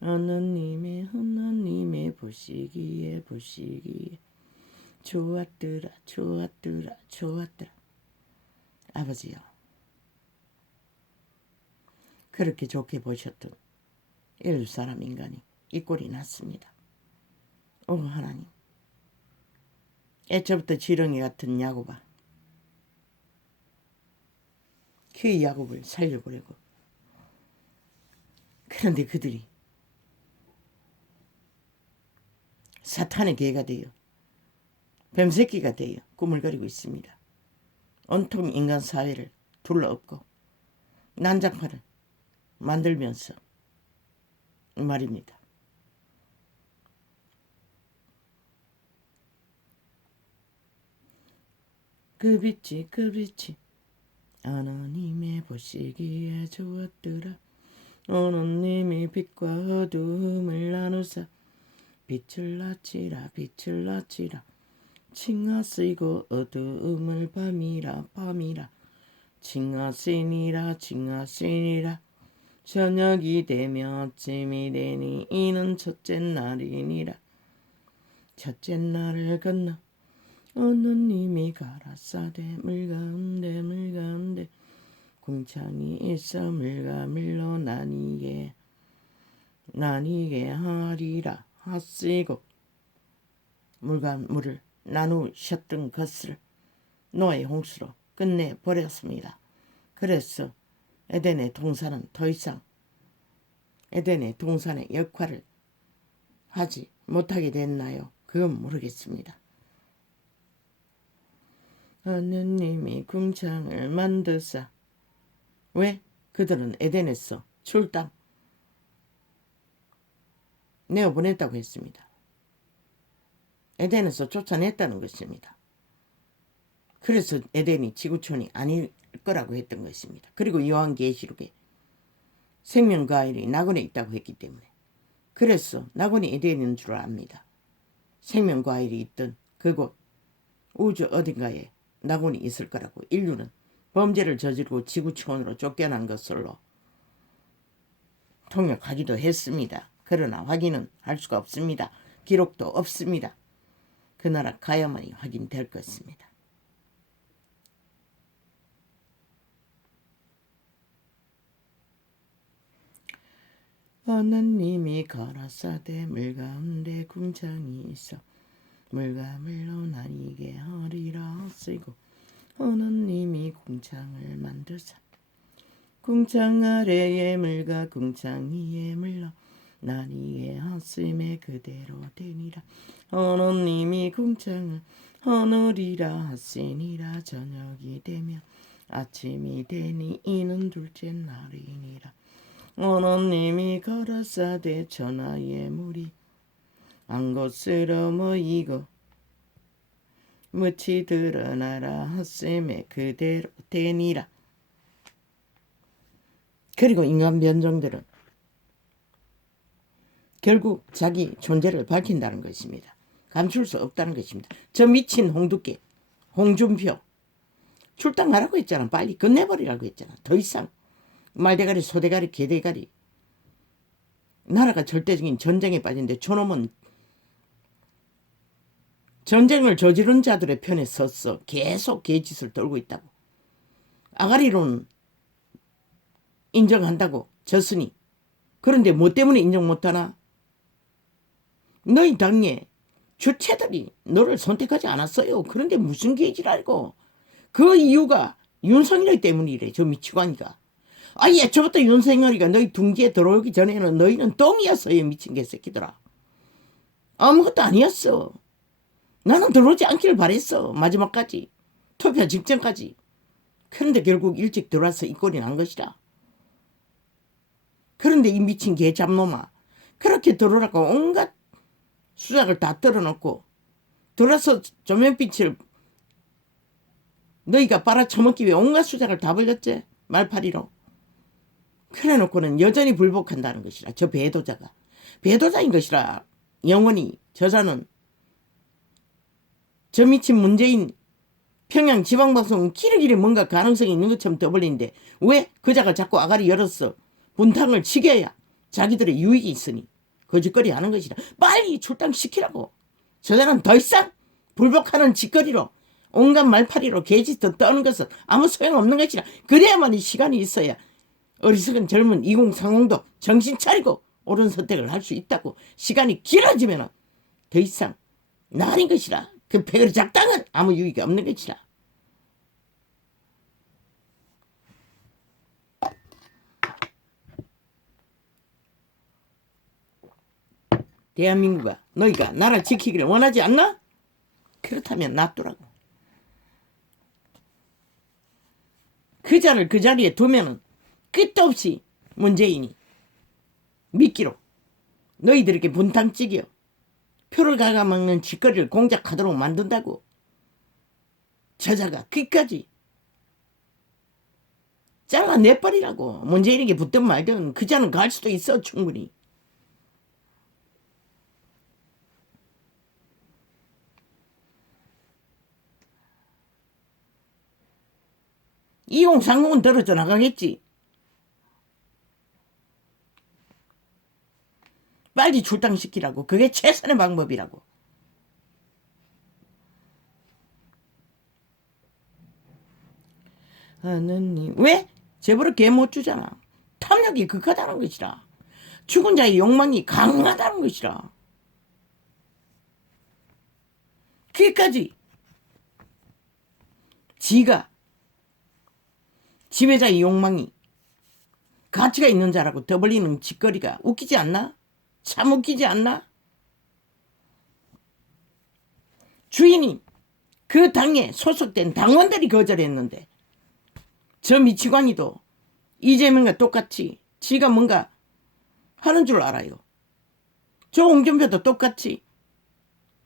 하나님의 보시기에 좋았더라. 아버지요, 그렇게 좋게 보셨던 인류 사람 인간이 이 꼴이 났습니다. 오 하나님, 애초부터 지렁이 같은 야곱아, 그 야곱을 살려보려고. 그런데 그들이 사탄의 개가 되어 뱀새끼가 되어 꾸물거리고 있습니다. 온통 인간 사회를 둘러엎고 난장판을 만들면서 말입니다. 그 빛이 하나님의 보시기에 좋았더라. 하나님이 빛과 어둠을 나누사 빛을 낮이라 칭하 쓰이고 어둠을 밤이라 칭하시니라 저녁이 되며 아침이 되니 이는 첫째 날이니라. 첫째 날을 건너 하느님이 가라사대 물 가운데 궁창이 있어 물과 물로 나뉘게 하리라 하시고 물과 물을 나누셨던 것을 노아의 홍수로 끝내버렸습니다. 그래서 에덴의 동산은 더 이상 에덴의 동산의 역할을 하지 못하게 됐나요? 그건 모르겠습니다. 하느님이 궁창을 만드사, 왜? 그들은 에덴에서 출당 내어보냈다고 했습니다. 에덴에서 쫓아냈다는 것입니다. 그래서 에덴이 지구촌이 아닐 거라고 했던 것입니다. 그리고 요한계시록에 생명과일이 낙원에 있다고 했기 때문에, 그래서 낙원이 에덴인 줄 압니다. 생명과일이 있던 그곳 우주 어딘가에 낙원이 있을 거라고. 인류는 범죄를 저지르고 지구촌으로 쫓겨난 것으로 통역하기도 했습니다. 그러나 확인은 할 수가 없습니다. 기록도 없습니다. 그 나라 가야만이 확인될 것입니다. 하느님이 가라사대 물 가운데 궁창이 있어 물과 물로 나뉘게 하리라 쓰고 어느 님이 궁창을 만드사 궁창 아래에 물과 궁창 위에 물러 나니의 헛심에 그대로 되니라. 어느 님이 궁창을 허느리라 하시니라. 저녁이 되면 아침이 되니 이는 둘째 날이니라. 어느 님이 가라사대 천하의 물이 한 곳으로 모이고 묻히 드러나라 헛심에 그대로 되니라. 그리고 인간 변종들은 결국 자기 존재를 밝힌다는 것입니다. 감출 수 없다는 것입니다. 저 미친 홍두깨, 홍준표 출당하라고 했잖아. 빨리 끝내버리라고 했잖아. 더 이상 말대가리, 소대가리, 개대가리 나라가 절대적인 전쟁에 빠진데 저놈은 전쟁을 저지른 자들의 편에 섰어. 계속 개짓을 떨고 있다고. 아가리로는 인정한다고 졌으니. 그런데 뭐 때문에 인정 못하나? 너희 당의 주체들이 너를 선택하지 않았어요. 그런데 무슨 개지랄고. 그 이유가 윤석열 때문이래. 저 미치광이가. 아예 저부터 윤석열이가 너희 둥지에 들어오기 전에는 너희는 똥이었어요. 미친 개새끼들아. 아무것도 아니었어. 나는 들어오지 않기를 바랬어. 마지막까지. 투표 직전까지. 그런데 결국 일찍 들어와서 이 꼴이 난 것이라. 그런데 이 미친 개 잡놈아. 그렇게 들어오라고 온갖 수작을 다 떨어놓고 들어와서 조명빛을 너희가 빨아쳐먹기 위해 온갖 수작을 다 벌렸지. 말파리로. 그래놓고는 여전히 불복한다는 것이라. 저 배도자가. 배도자인 것이라. 영원히 저자는 저 미친 문재인 평양지방방송 길이길이 뭔가 가능성이 있는 것처럼 떠벌리는데 왜 그자가 자꾸 아가리 열었어. 분탕을 치게야 자기들의 유익이 있으니 거짓거리 하는 것이라. 빨리 출당시키라고. 저자는 더 이상 불복하는 짓거리로 온갖 말파리로 개짓도 떠는 것은 아무 소용없는 것이라. 그래야만 이 시간이 있어야 어리석은 젊은 2030도 정신 차리고 옳은 선택을 할 수 있다고. 시간이 길어지면 더 이상 나가는 것이라. 그 패거리 작당은 아무 유익이 없는 것이라. 대한민국아, 너희가 나라를 지키기를 원하지 않나? 그렇다면 놔두라고. 그 자를 그 자리에 두면은 끝도 없이 문재인이 미끼로 너희들에게 분탕찌개요. 표를 갉아먹는 짓거리를 공작하도록 만든다고. 저자가 끝까지 잘라내버리라고. 문재인에게 붙든 말든 그 자는 갈 수도 있어. 충분히. 이공상공은 떨어져 나가겠지. 빨리 출당시키라고. 그게 최선의 방법이라고. 하느님. 왜? 제보를 개 못 주잖아. 탐욕이 극하다는 것이라. 죽은 자의 욕망이 강하다는 것이라. 그까지 지가 지배자의 욕망이 가치가 있는 자라고 떠벌리는 짓거리가 웃기지 않나? 참 웃기지 않나? 주인이 그 당에 소속된 당원들이 거절했는데 저 미치광이도 이재명과 똑같이 지가 뭔가 하는 줄 알아요. 저 홍준표도 똑같이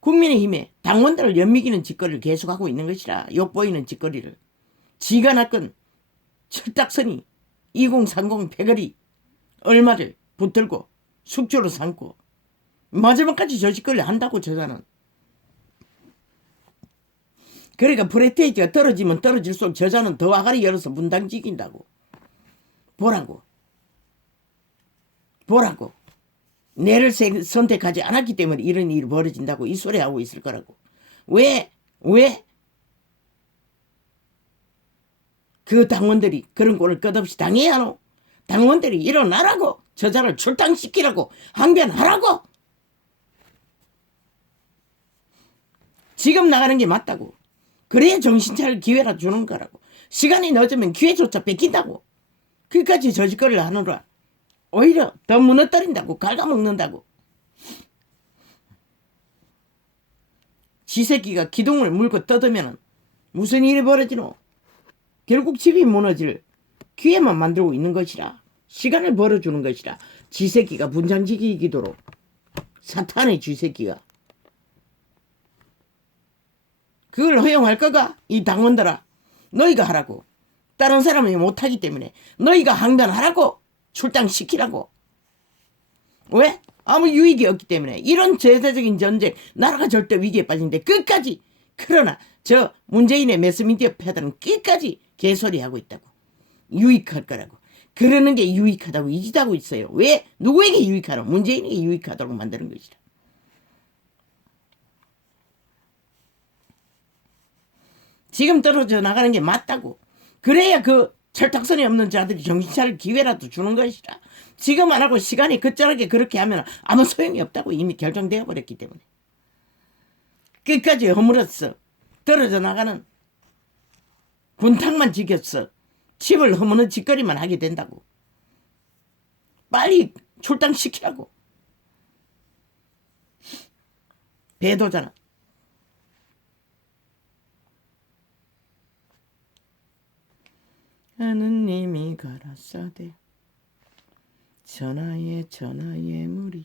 국민의힘에 당원들을 연미기는 짓거리를 계속하고 있는 것이라. 욕보이는 짓거리를. 지가 낚은 철딱선이 2030 패거리 얼마를 붙들고 숙주로 삼고 마지막까지 저 짓거리를 한다고. 저자는. 그러니까 프레스티지가 떨어지면 떨어질수록 저자는 더 아가리 열어서 문당지긴다고. 보라고. 보라고. 내를 선택하지 않았기 때문에 이런 일이 벌어진다고 이 소리 하고 있을 거라고. 왜? 그 당원들이 그런 꼴을 끝없이 당해야 하노? 당원들이 일어나라고. 저자를 출당시키라고. 항변하라고. 지금 나가는 게 맞다고. 그래야 정신 차릴 기회라 주는 거라고. 시간이 늦으면 기회조차 뺏긴다고. 그까지 저짓거리를 하느라 오히려 더 무너뜨린다고. 갉아먹는다고. 지새끼가 기둥을 물고 뜯으면 무슨 일이 벌어지노? 결국 집이 무너질 기회만 만들고 있는 것이라. 시간을 벌어주는 것이라. 지새끼가 분장지기이기도록. 사탄의 지새끼가. 그걸 허용할 거가? 이 당원들아. 너희가 하라고. 다른 사람이 못하기 때문에 너희가 항변하라고. 출당시키라고. 왜? 아무 유익이 없기 때문에. 이런 제도적인 전쟁 나라가 절대 위기에 빠진데 끝까지. 그러나 저 문재인의 매스미디어 패들은 끝까지 개소리하고 있다고. 유익할 거라고. 그러는 게 유익하다고 이짓하고 있어요. 왜? 누구에게 유익하노? 문재인에게 유익하도록 만드는 것이다. 지금 떨어져 나가는 게 맞다고. 그래야 그 철딱선이 없는 자들이 정신 차릴 기회라도 주는 것이라. 지금 안 하고 시간이 끝자락에 그렇게 하면 아무 소용이 없다고 이미 결정되어 버렸기 때문에. 끝까지 허물었어. 떨어져 나가는 군탁만 지켰어. 집을 허무는 짓거리만 하게 된다고. 빨리 출당시키라고. 배도잖아. 하느님이 가라사대 천하의 물이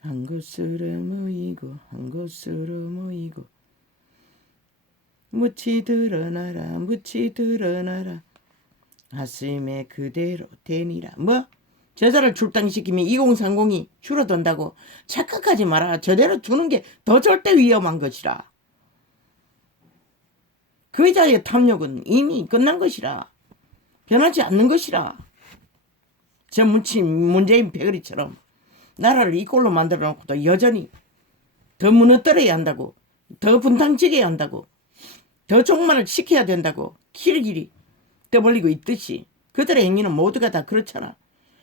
한 곳으로 모이고 묻히 드러나라 가슴에 그대로 되니라. 뭐? 제자를 출당시키면 2030이 줄어든다고? 착각하지 마라. 저대로 두는 게 더 절대 위험한 것이라. 그 자의 탐욕은 이미 끝난 것이라. 변하지 않는 것이라. 저 문재인 패거리처럼 나라를 이 꼴로 만들어 놓고도 여전히 더 무너뜨려야 한다고. 더 분탕지게 한다고. 더 종말을 시켜야 된다고. 길이 떠벌리고 있듯이 그들의 행위는 모두가 다 그렇잖아.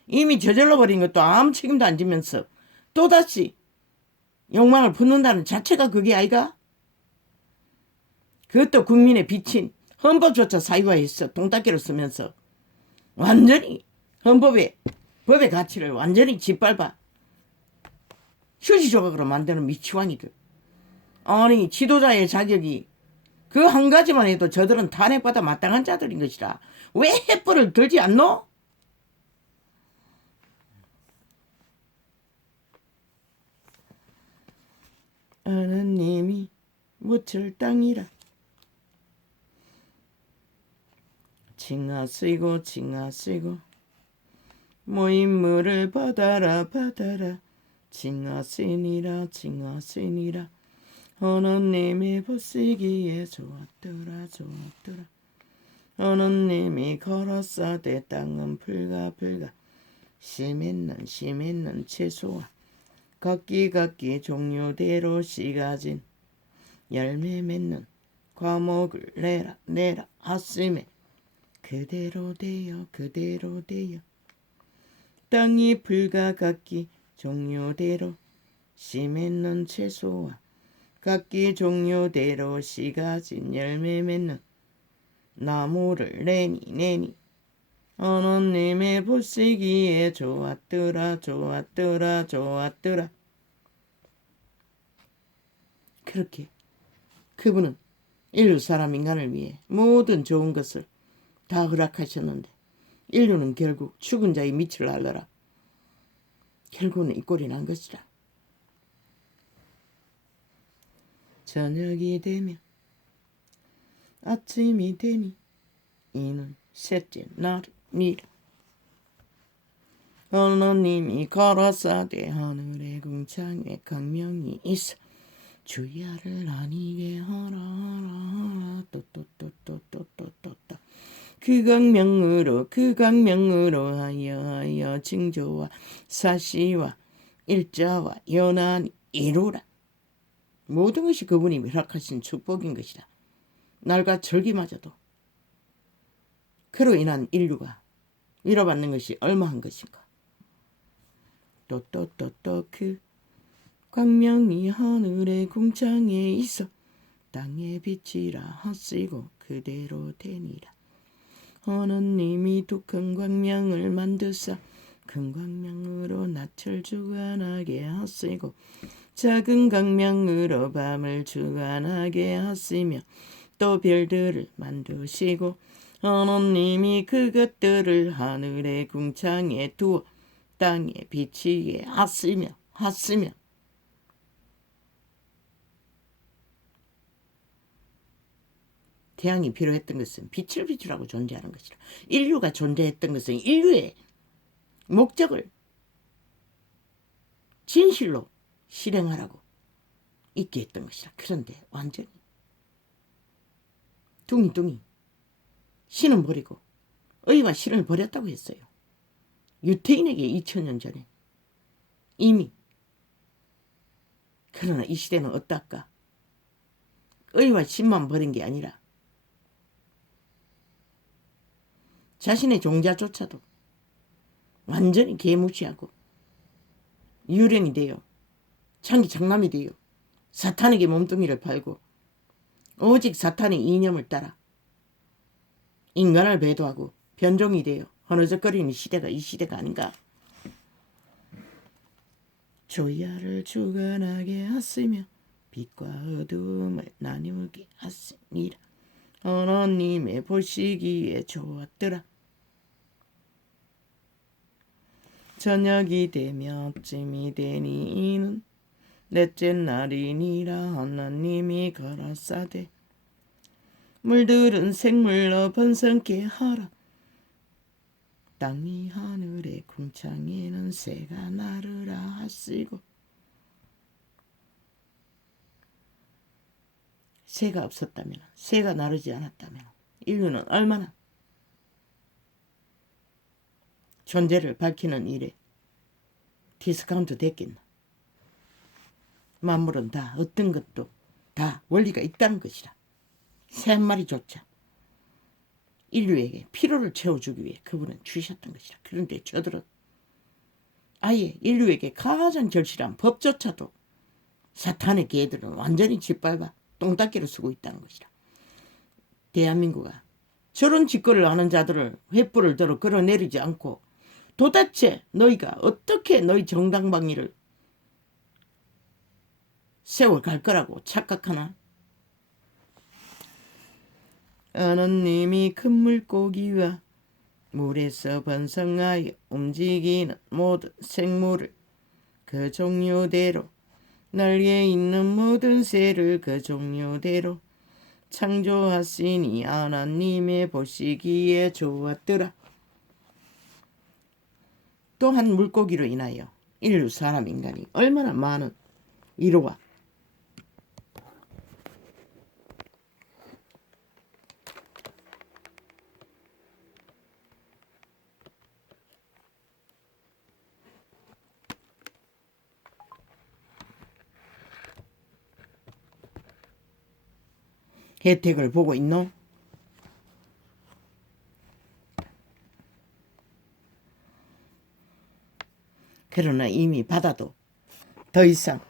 이미 저질러 버린 것도 아무 책임도 안 지면서 또다시 욕망을 품는다는 자체가 그게 아이가? 그것도 국민의 빚인 헌법조차 사유화했어. 동탁기로 쓰면서 완전히 법의 가치를 완전히 짓밟아 휴지 조각으로 만드는 미치광이들. 아니 지도자의 자격이 그 한 가지만 해도 저들은 탄핵받아 마땅한 자들인 것이라. 왜 횃불을 들지 않노? 하느님이 묻힐 땅이라. 징하 쓰이고 모임물을 받아라 징하 쓰니라 하느님이 보시기에 좋았더라 하느님이 걸어싸되 땅은 불가 심했는 채소와 각기 종류대로 씨가진 열매 맺는 과목을 내라 하심에 그대로 되어 땅이 불과 각기 종류대로 심했는 채소와 각기 종류대로 씨가진 열매 맺는 나무를 내니 하느님의 보시기에 좋았더라. 그렇게 그분은 인류 사람 인간을 위해 모든 좋은 것을 다 허락하셨는데 인류는 결국 죽은 자의 밑을 알더라. 결국은 이 꼴이 난 것이라. 저녁이 되면 아침이 되니 이는 셋째 날이니라. 하느님이 가라사대 하늘의 궁창에 강명이 있어 주야를 아니게 하라 그 강명으로 하여 징조와 사시와 일자와 연한이 이루라. 모든 것이 그분이 허락하신 축복인 것이다. 날과 절기마저도 그로 인한 인류가 위로받는 것이 얼마한 것인가. 또 그 광명이 하늘의 궁창에 있어 땅의 빛이라 헛쓰고 그대로 되니라. 하느님이 두 큰 광명을 만드사 큰 광명으로 낮을 주관하게 하시고 작은 광명으로 밤을 주관하게 하시며 또 별들을 만드시고 하느님이 그것들을 하늘의 궁창에 두어 땅에 비치게 하시며 태양이 필요했던 것은 빛을 비추라고 존재하는 것이라. 인류가 존재했던 것은 인류의 목적을 진실로 실행하라고 있게 했던 것이라. 그런데 완전히 둥이 신은 버리고 의와 신을 버렸다고 했어요. 유태인에게 2000년 전에 이미. 그러나 이 시대는 어떨까? 의와 신만 버린 게 아니라 자신의 종자조차도 완전히 개무시하고 유령이 되어 창기 장남이 되어 사탄에게 몸뚱이를 팔고 오직 사탄의 이념을 따라 인간을 배도하고 변종이 되어 허느적거리는 시대가 이 시대가 아닌가. 조야를 주관하게 하시며 빛과 어둠을 나누게 하시니라. 하나님의 보시기에 좋았더라. 저녁이 되며 아침이 되니 이는 넷째 날이니라. 하나님이 가라사대 물들은 생물로 번성케 하라. 땅 위 하늘의 궁창에는 새가 나르라 하시고. 새가 없었다면, 새가 나르지 않았다면 인류는 얼마나 존재를 밝히는 일에 디스카운트 됐겠나. 만물은 다 어떤 것도 다 원리가 있다는 것이라. 새 한 마리조차 인류에게 피로를 채워주기 위해 그분은 주셨던 것이라. 그런데 저들은 아예 인류에게 가장 절실한 법조차도 사탄의 개들은 완전히 짓밟아 똥닦이로 쓰고 있다는 것이라. 대한민국은 저런 짓거리를 하는 자들을 횃불을 들어 끌어내리지 않고 도대체 너희가 어떻게 너희 정당방위를 세워갈 거라고 착각하나? 하느님이 큰 물고기와 물에서 번성하여 움직이는 모든 생물을 그 종류대로 날개에 있는 모든 새를 그 종류대로 창조하시니 하나님의 보시기에 좋았더라. 또한 물고기로 인하여 인류 사람 인간이 얼마나 많은 위로와 혜택을 보고 있노? 그러나 이미 바다도 더 이상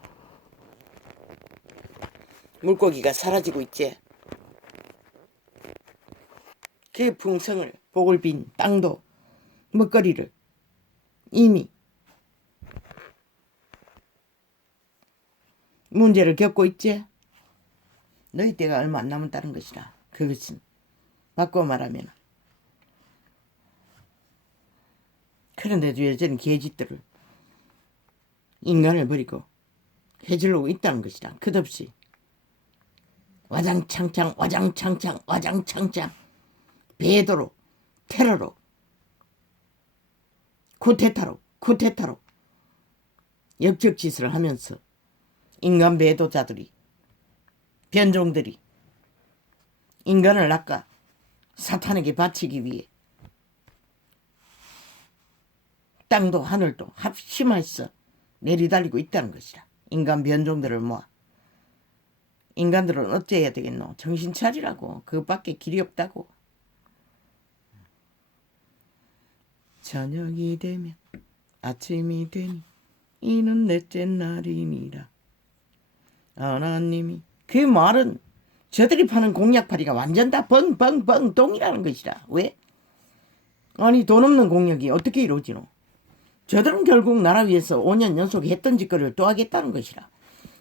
물고기가 사라지고 있지. 그 풍성을 복을 빈 땅도 먹거리를 이미 문제를 겪고 있지. 너희 때가 얼마 안 남았다는 것이라. 그것은 바꿔 말하면 그런데도 여전히 개짓들을 인간을 버리고 해질러고 있다는 것이라. 끝없이 와장창창 배도로 테러로 쿠데타로 역적짓을 하면서 인간 배도자들이 변종들이 인간을 낚아 사탄에게 바치기 위해 땅도 하늘도 합심해서 내리달리고 있다는 것이라. 인간 변종들을 모아 인간들은 어찌해야 되겠노? 정신 차리라고. 그것밖에 길이 없다고. 저녁이 되면 아침이 되니 이는 넷째 날이니라. 하나님이 그 말은 저들이 파는 공약팔이가 완전 다 벙벙벙 똥이라는 것이라. 왜? 아니 돈 없는 공약이 어떻게 이루어지노? 저들은 결국 나라 위해서 5년 연속 했던 짓거리를 또 하겠다는 것이라.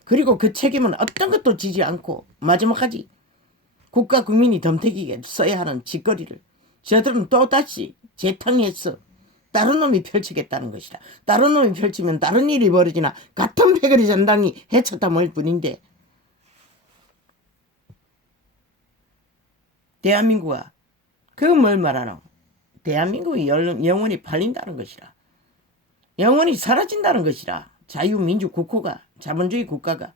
그리고 그 책임은 어떤 것도 지지 않고 마지막까지 국가 국민이 덤태기게 써야 하는 짓거리를 저들은 또다시 재탕해서 다른 놈이 펼치겠다는 것이다. 다른 놈이 펼치면 다른 일이 벌어지나 같은 패거리 전당이 해쳤다 뭘 뿐인데 대한민국아 그 뭘 말하노? 대한민국이 영원히 팔린다는 것이라. 영원히 사라진다는 것이라. 자유민주 국호가 자본주의 국가가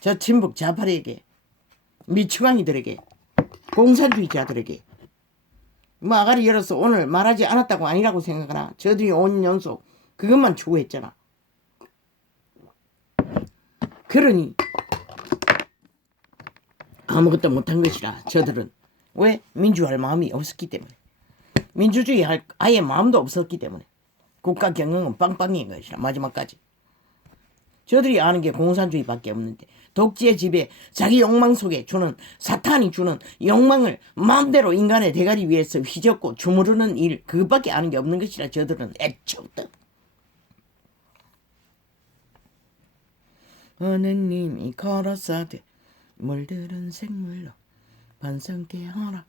저 친북 좌파에게 미추광이들에게 공산주의자들에게 뭐 아가리 열어서 오늘 말하지 않았다고 아니라고 생각하나. 저들이 5년 연속 그것만 추구했잖아. 그러니 아무것도 못한 것이라. 저들은 왜? 민주화할 마음이 없었기 때문에. 민주주의 할 아예 마음도 없었기 때문에. 국가 경영은 빵빵인 것이라. 마지막까지 저들이 아는 게 공산주의밖에 없는데 독재의 지배 자기 욕망 속에 주는 사탄이 주는 욕망을 마음대로 인간의 대가리 위에서 휘젓고 주무르는 일 그것밖에 아는 게 없는 것이라. 저들은 애초부터 어느 님이 걸어사대 물들은 생물로 반성케 하라.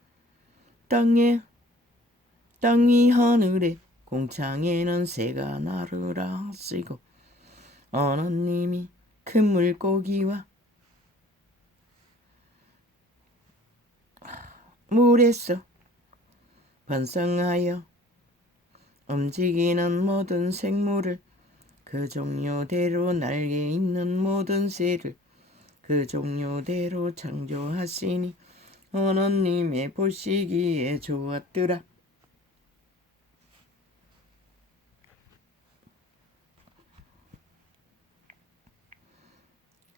땅 위 하늘에 공창에는 새가 나르라 쓰고 어느 님이 큰 물고기와 물에서 번성하여 움직이는 모든 생물을 그 종류대로 날개 있는 모든 새를 그 종류대로 창조하시니 하나님의 보시기에 좋았더라.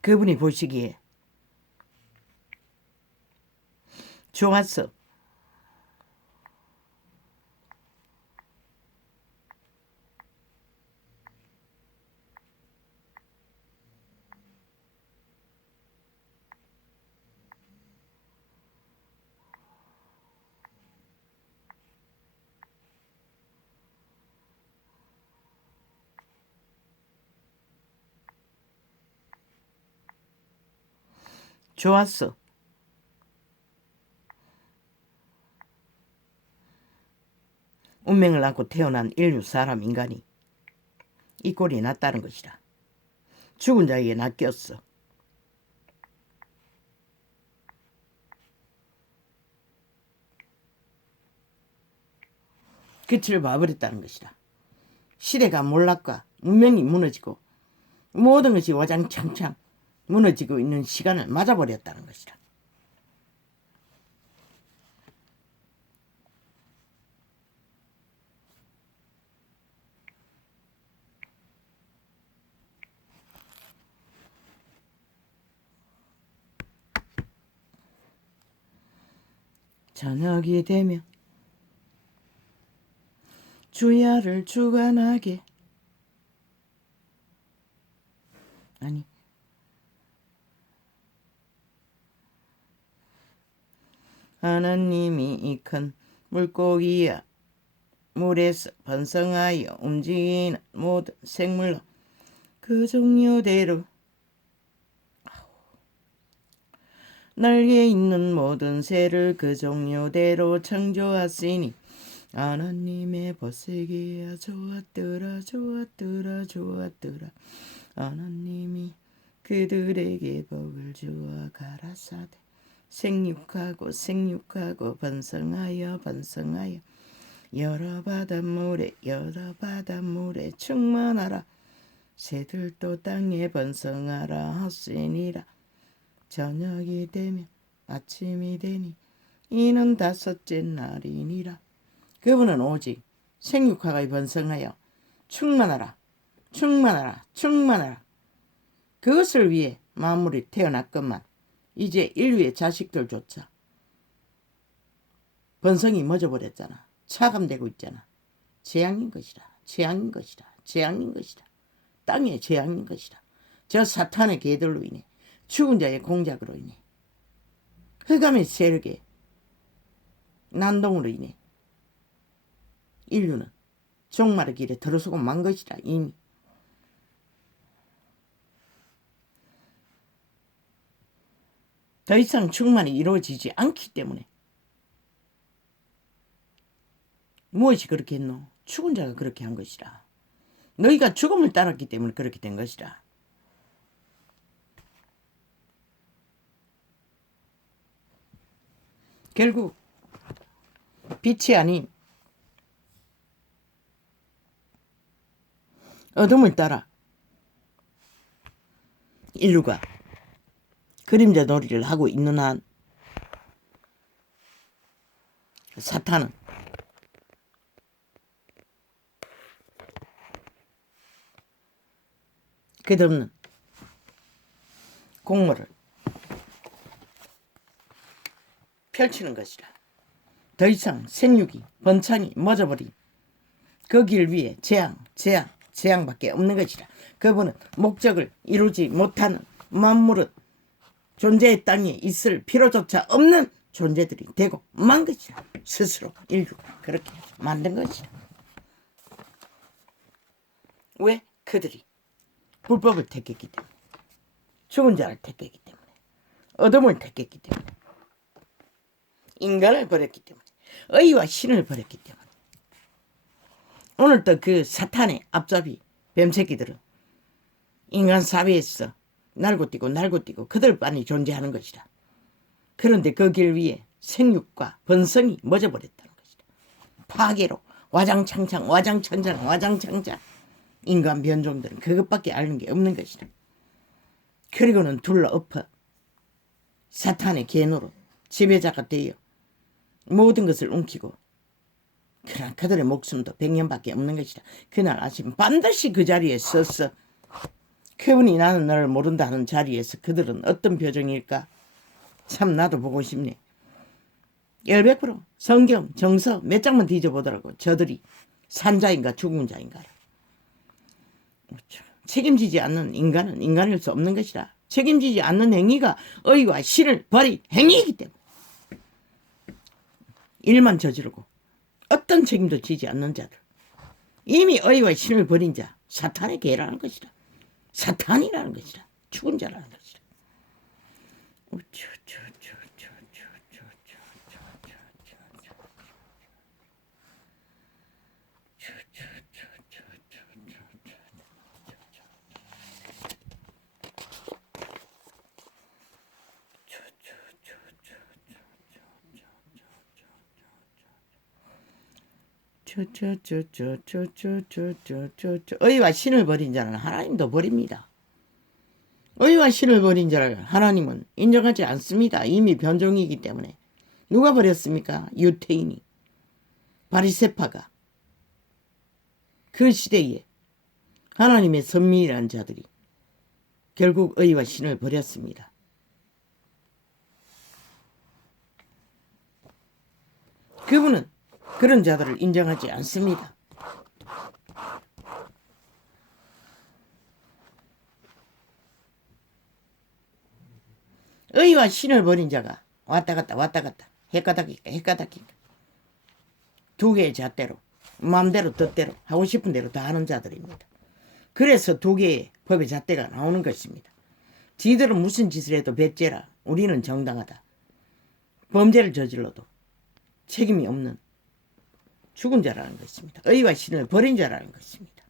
그분이 보시기에 좋았어. 좋았어. 운명을 안고 태어난 인류 사람 인간이 이 꼴이 났다는 것이라. 죽은 자에게 낚였어. 끝을 봐버렸다는 것이라. 시대가 몰락과 운명이 무너지고 모든 것이 와장창창 무너지고 있는 시간을 맞아버렸다는 것이라. 저녁이 되면 주야를 주관하게 아니 하나님이 이 큰 물고기야 물에서 번성하여 움직이는 모든 생물로 그 종류대로 날개 있는 모든 새를 그 종류대로 창조하시니 하나님의 보시기에 좋았더라 좋았더라 좋았더라. 하나님이 그들에게 복을 주어 가라사대 생육하고 생육하고 번성하여 번성하여 여러 바닷물에 충만하라. 새들도 땅에 번성하라 하시니라. 저녁이 되면 아침이 되니 이는 다섯째 날이니라. 그분은 오직 생육하가 번성하여 충만하라 충만하라 충만하라. 그것을 위해 만물이 태어났건만 이제 인류의 자식들조차 번성이 멎어버렸잖아. 차감되고 있잖아. 재앙인 것이다. 재앙인 것이다. 재앙인 것이다. 땅의 재앙인 것이다. 저 사탄의 개들로 인해 죽은 자의 공작으로 인해 흑암의 세력의 난동으로 인해 인류는 종말의 길에 들어서고 만 것이라. 이미 더 이상 충만이 이루어지지 않기 때문에. 무엇이 그렇게 했노? 죽은 자가 그렇게 한 것이라. 너희가 죽음을 따랐기 때문에 그렇게 된 것이라. 결국 빛이 아닌 어둠을 따라 인류가 그림자 놀이를 하고 있는 한 사탄은 끝없는 공모를 펼치는 것이라. 더 이상 생육이 번창이 멎어버린 그 길 위에 재앙밖에 없는 것이라. 그분은 목적을 이루지 못하는 만물은 존재의 땅에 있을 필요조차 없는 존재들이 되고 만 것이라. 스스로 인류가 그렇게 만든 것이라. 왜? 그들이 불법을 택했기 때문에, 죽은 자를 택했기 때문에, 어둠을 택했기 때문에, 인간을 버렸기 때문에, 의와 신을 버렸기 때문에. 오늘도 그 사탄의 앞잡이 뱀새끼들은 인간 사회에서 날고 뛰고 그들만이 존재하는 것이다. 그런데 그 길 위에 생육과 번성이 멎어버렸다는 것이다. 파괴로 와장창창 인간 변종들은 그것밖에 아는 게 없는 것이다. 그리고는 둘러엎어 사탄의 계노로 지배자가 되어 모든 것을 움키고, 그러나 그들의 목숨도 100년밖에 없는 것이다. 그날 아침 반드시 그 자리에 서서 그분이 나는 너를 모른다 하는 자리에서 그들은 어떤 표정일까? 참 나도 보고 싶네. 100% 성경 정서 몇 장만 뒤져보더라고. 저들이 산자인가 죽은 자인가를. 책임지지 않는 인간은 인간일 수 없는 것이라. 책임지지 않는 행위가 의와 신을 버린 행위이기 때문에 일만 저지르고 어떤 책임도 지지 않는 자들, 이미 의와 신을 버린 자, 사탄의 개라는 것이라. 사탄이라는 것이라. 죽은 자라는 것이라. 의와 신을 버린 자는 하나님도 버립니다. 의와 신을 버린 자를 하나님은 인정하지 않습니다. 이미 변종이기 때문에. 누가 버렸습니까? 유태인이, 바리새파가. 그 시대에 하나님의 선민이라는 자들이 결국 의와 신을 버렸습니다. 그분은 그런 자들을 인정하지 않습니다. 의와 신을 버린 자가 왔다 갔다 헷가닥이니까 두 개의 잣대로 마음대로 뜻대로 하고 싶은 대로 다 하는 자들입니다. 그래서 두 개의 법의 잣대가 나오는 것입니다. 지들은 무슨 짓을 해도 배째라. 우리는 정당하다. 범죄를 저질러도 책임이 없는 죽은 자라는 것입니다. 의와 신을 버린 자라는 것입니다.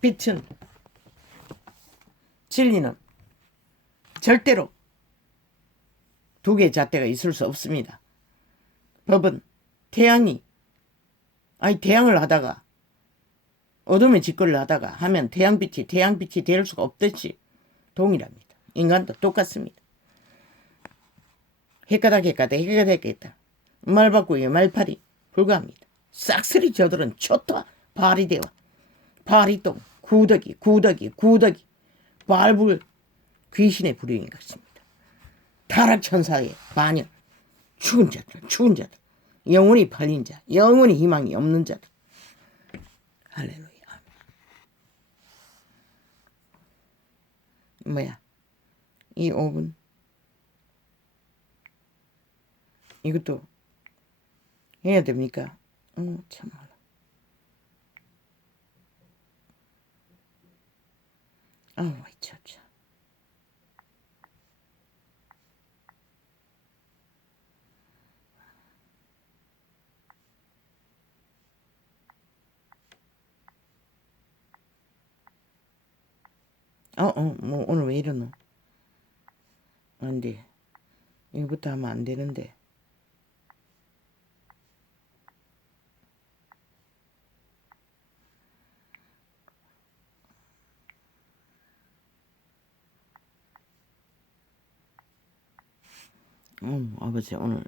빛은, 진리는 절대로 두 개의 잣대가 있을 수 없습니다. 법은 태양을 하다가 어둠의 짓거리를 하다가 하면 태양빛이 될 수가 없듯이 동일합니다. 인간도 똑같습니다. 헷가닥 말 바꾸기에 말팔이 불가합니다. 싹쓸이 저들은 초토화 바리대와 바리똥 구더기 발불 귀신의 부류인 것입니다. 타락천사의 반열, 죽은 자들, 영원히 팔린 자, 영원히 희망이 없는 자들. 할렐루야. 뭐야? 이 5분. 이것도 해야 됩니까? 참말로. 참. 뭐 오늘 왜 이러노? 안 돼. 이거부터 하면 안 되는데. 아버지 오늘